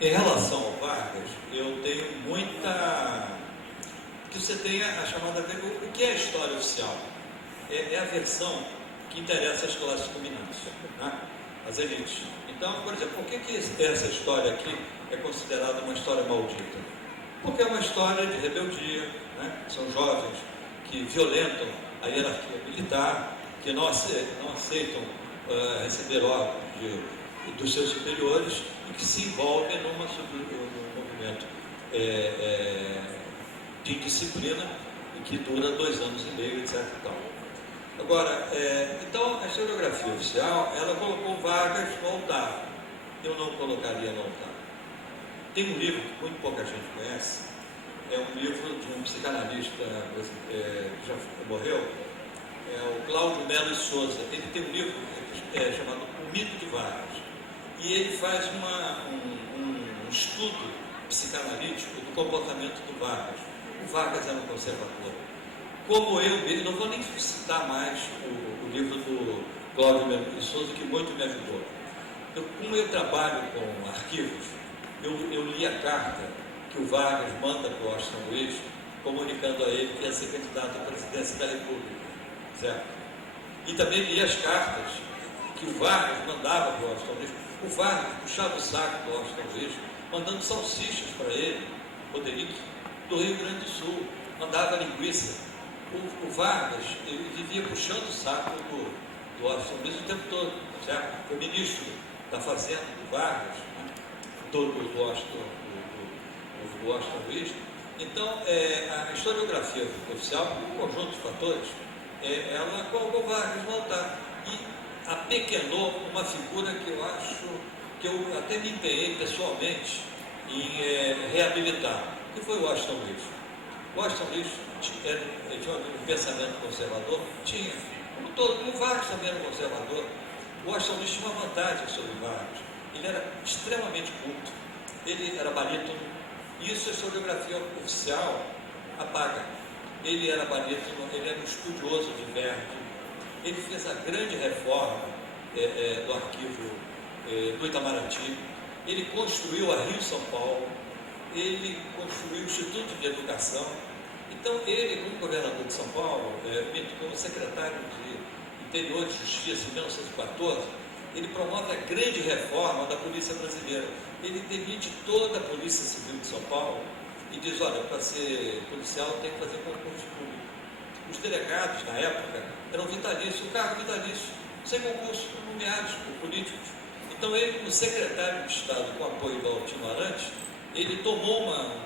Em relação ao Vargas, eu tenho muita... que você tenha a chamada... O que é a história oficial? É a versão que interessa às classes dominantes, né? As elites. Então, por exemplo, por que essa história aqui é considerada uma história maldita? Porque é uma história de rebeldia, né? São jovens que violentam a hierarquia militar, que não aceitam receber ordens dos seus superiores e que se envolvem num movimento de indisciplina e que dura 2 anos e meio, etc. E tal. Agora, então a historiografia oficial, ela colocou Vargas no altar. Eu não colocaria no altar. Tem um livro que muito pouca gente conhece, é um livro de um psicanalista que já morreu, é o Cláudio Melo e Souza. Ele tem um livro chamado O Mito de Vargas. E ele faz um estudo psicanalítico do comportamento do Vargas. O Vargas era um conservador. Como eu mesmo, não vou nem citar mais o livro do Cláudio Melo e Souza, que muito me ajudou. Como eu trabalho com arquivos, eu li a carta que o Vargas manda para o Washington Luiz, comunicando a ele que ia ser candidato à presidência da República, certo? E também li as cartas que o Vargas mandava para o Washington Luiz. O Vargas puxava o saco do Washington Luiz, mandando salsichas para ele, Roderick, do Rio Grande do Sul, mandava linguiça. O Vargas, ele vivia puxando o saco do Washington Luiz o tempo todo, certo? Foi ministro da Fazenda do Vargas, né? do Washington Luiz. Então, a historiografia oficial, um conjunto de fatores, ela colocou Vargas no altar e apequenou uma figura que eu acho, que eu até me empenhei pessoalmente em reabilitar, que foi o Washington Luiz. O Washington Luiz tinha um pensamento conservador? Tinha. Como Vargas também era conservador. O Washington Luiz tinha uma vantagem sobre o Vargas. Ele era extremamente culto. Ele era barítono. Isso a historiografia oficial apaga. Ele era barítono, ele era um estudioso de Verdi. Ele fez a grande reforma do arquivo do Itamaraty. Ele construiu a Rio-São Paulo. Ele construiu o Instituto de Educação. Então, ele, como governador de São Paulo, como secretário de Interior de Justiça em 1914, ele promove a grande reforma da polícia brasileira. Ele demite toda a polícia civil de São Paulo e diz, olha, para ser policial tem que fazer concurso público. Os delegados, na época, eram vitalícios, o cargo vitalício, sem concurso, nomeados por políticos. Então, ele, como secretário de Estado, com apoio do Altino Arantes, ele tomou uma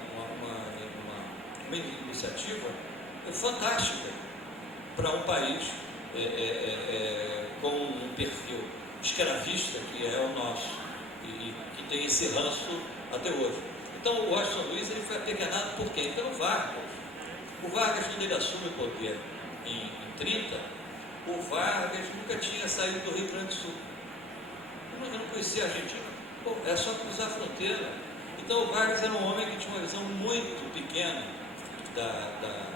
iniciativa fantástica para um país com um perfil escravista, que é o nosso, e que tem esse ranço até hoje. Então, o Washington Luiz ele foi apequenado por quem? Pelo Vargas. O Vargas, quando ele assume o poder em 30, o Vargas nunca tinha saído do Rio Grande do Sul. Eu não conhecia a Argentina. Pô, é só cruzar a fronteira. Então, o Vargas era um homem que tinha uma visão muito pequena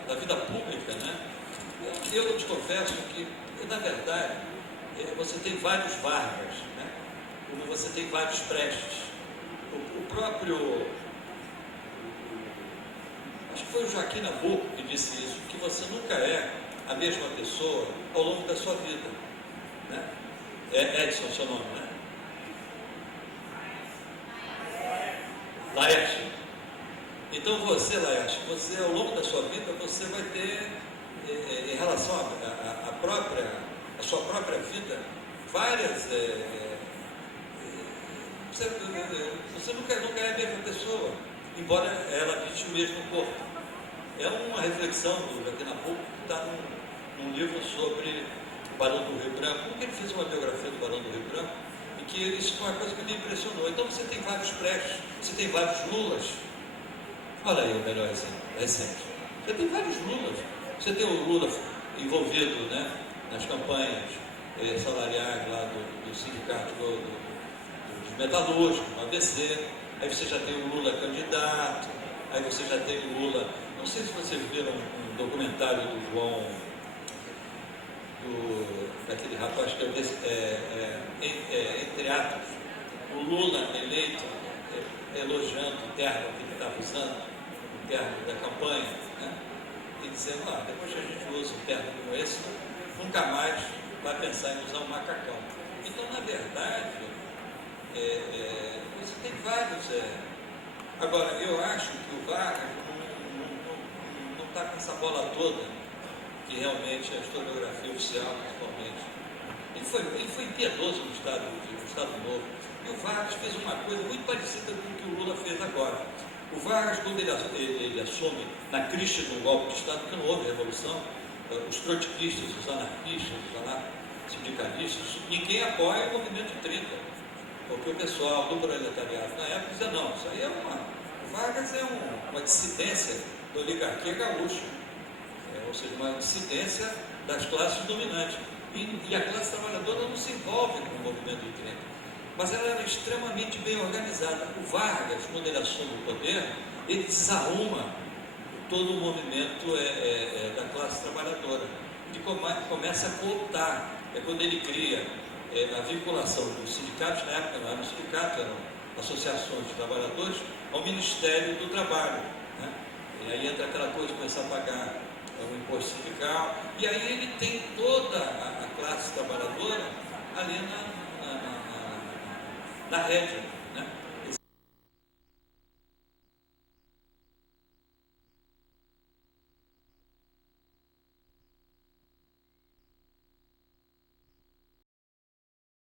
da vida pública, né? Eu te confesso que, na verdade, você tem vários Vargas, né? Como você tem vários Prestes. O próprio, acho que foi o Joaquim Nabuco que disse isso, que você nunca é a mesma pessoa ao longo da sua vida, né? É Edson seu nome, né? Laerte. Então você, Laerte, você ao longo da sua vida, você vai ter, em relação à sua própria vida, várias... você nunca é a mesma pessoa, embora ela habite o mesmo corpo. É uma reflexão do Joaquim Nabuco que está num livro sobre o Barão do Rio Branco, porque ele fez uma biografia do Barão do Rio Branco, e que isso foi uma coisa que me impressionou. Então você tem vários Prestes, você tem vários Lulas. Olha aí o melhor exemplo, recente. Você tem vários Lulas. Você tem o Lula envolvido, né, nas campanhas salariais lá do sindicato dos metalúrgicos, no ABC. Aí você já tem o Lula candidato. Aí você já tem o Lula... Não sei se vocês viram um documentário do João, daquele rapaz que entre atos, o Lula eleito elogiando o terno que ele estava usando, o terno da campanha, né? E dizendo, depois que a gente usa um terno como esse, nunca mais vai pensar em usar um macacão. Então, na verdade, você tem vários... Agora, eu acho que o Vargas não está com essa bola toda, que realmente a historiografia oficial, principalmente, ele foi impiedoso no Estado Novo. E o Vargas fez uma coisa muito parecida com o que o Lula fez agora. O Vargas, quando ele assume na crise do golpe de Estado, porque não houve revolução, os trotskistas, os anarquistas, os sindicalistas, ninguém apoia o movimento de 30, porque o pessoal do proletariado na época dizia, não, isso aí é o Vargas é uma dissidência da oligarquia gaúcha, ou seja, uma dissidência das classes dominantes, e a classe trabalhadora não se envolve com o movimento de 30, mas ela era extremamente bem organizada. O Vargas, quando ele assume o poder, ele desarruma todo o movimento da classe trabalhadora, e começa a cooptar. É quando ele cria a vinculação dos sindicatos, na época não eram sindicatos, eram associações de trabalhadores, ao Ministério do Trabalho, né? E aí entra aquela coisa de começar a pagar o imposto sindical, e aí ele tem toda a classe trabalhadora ali na rédea.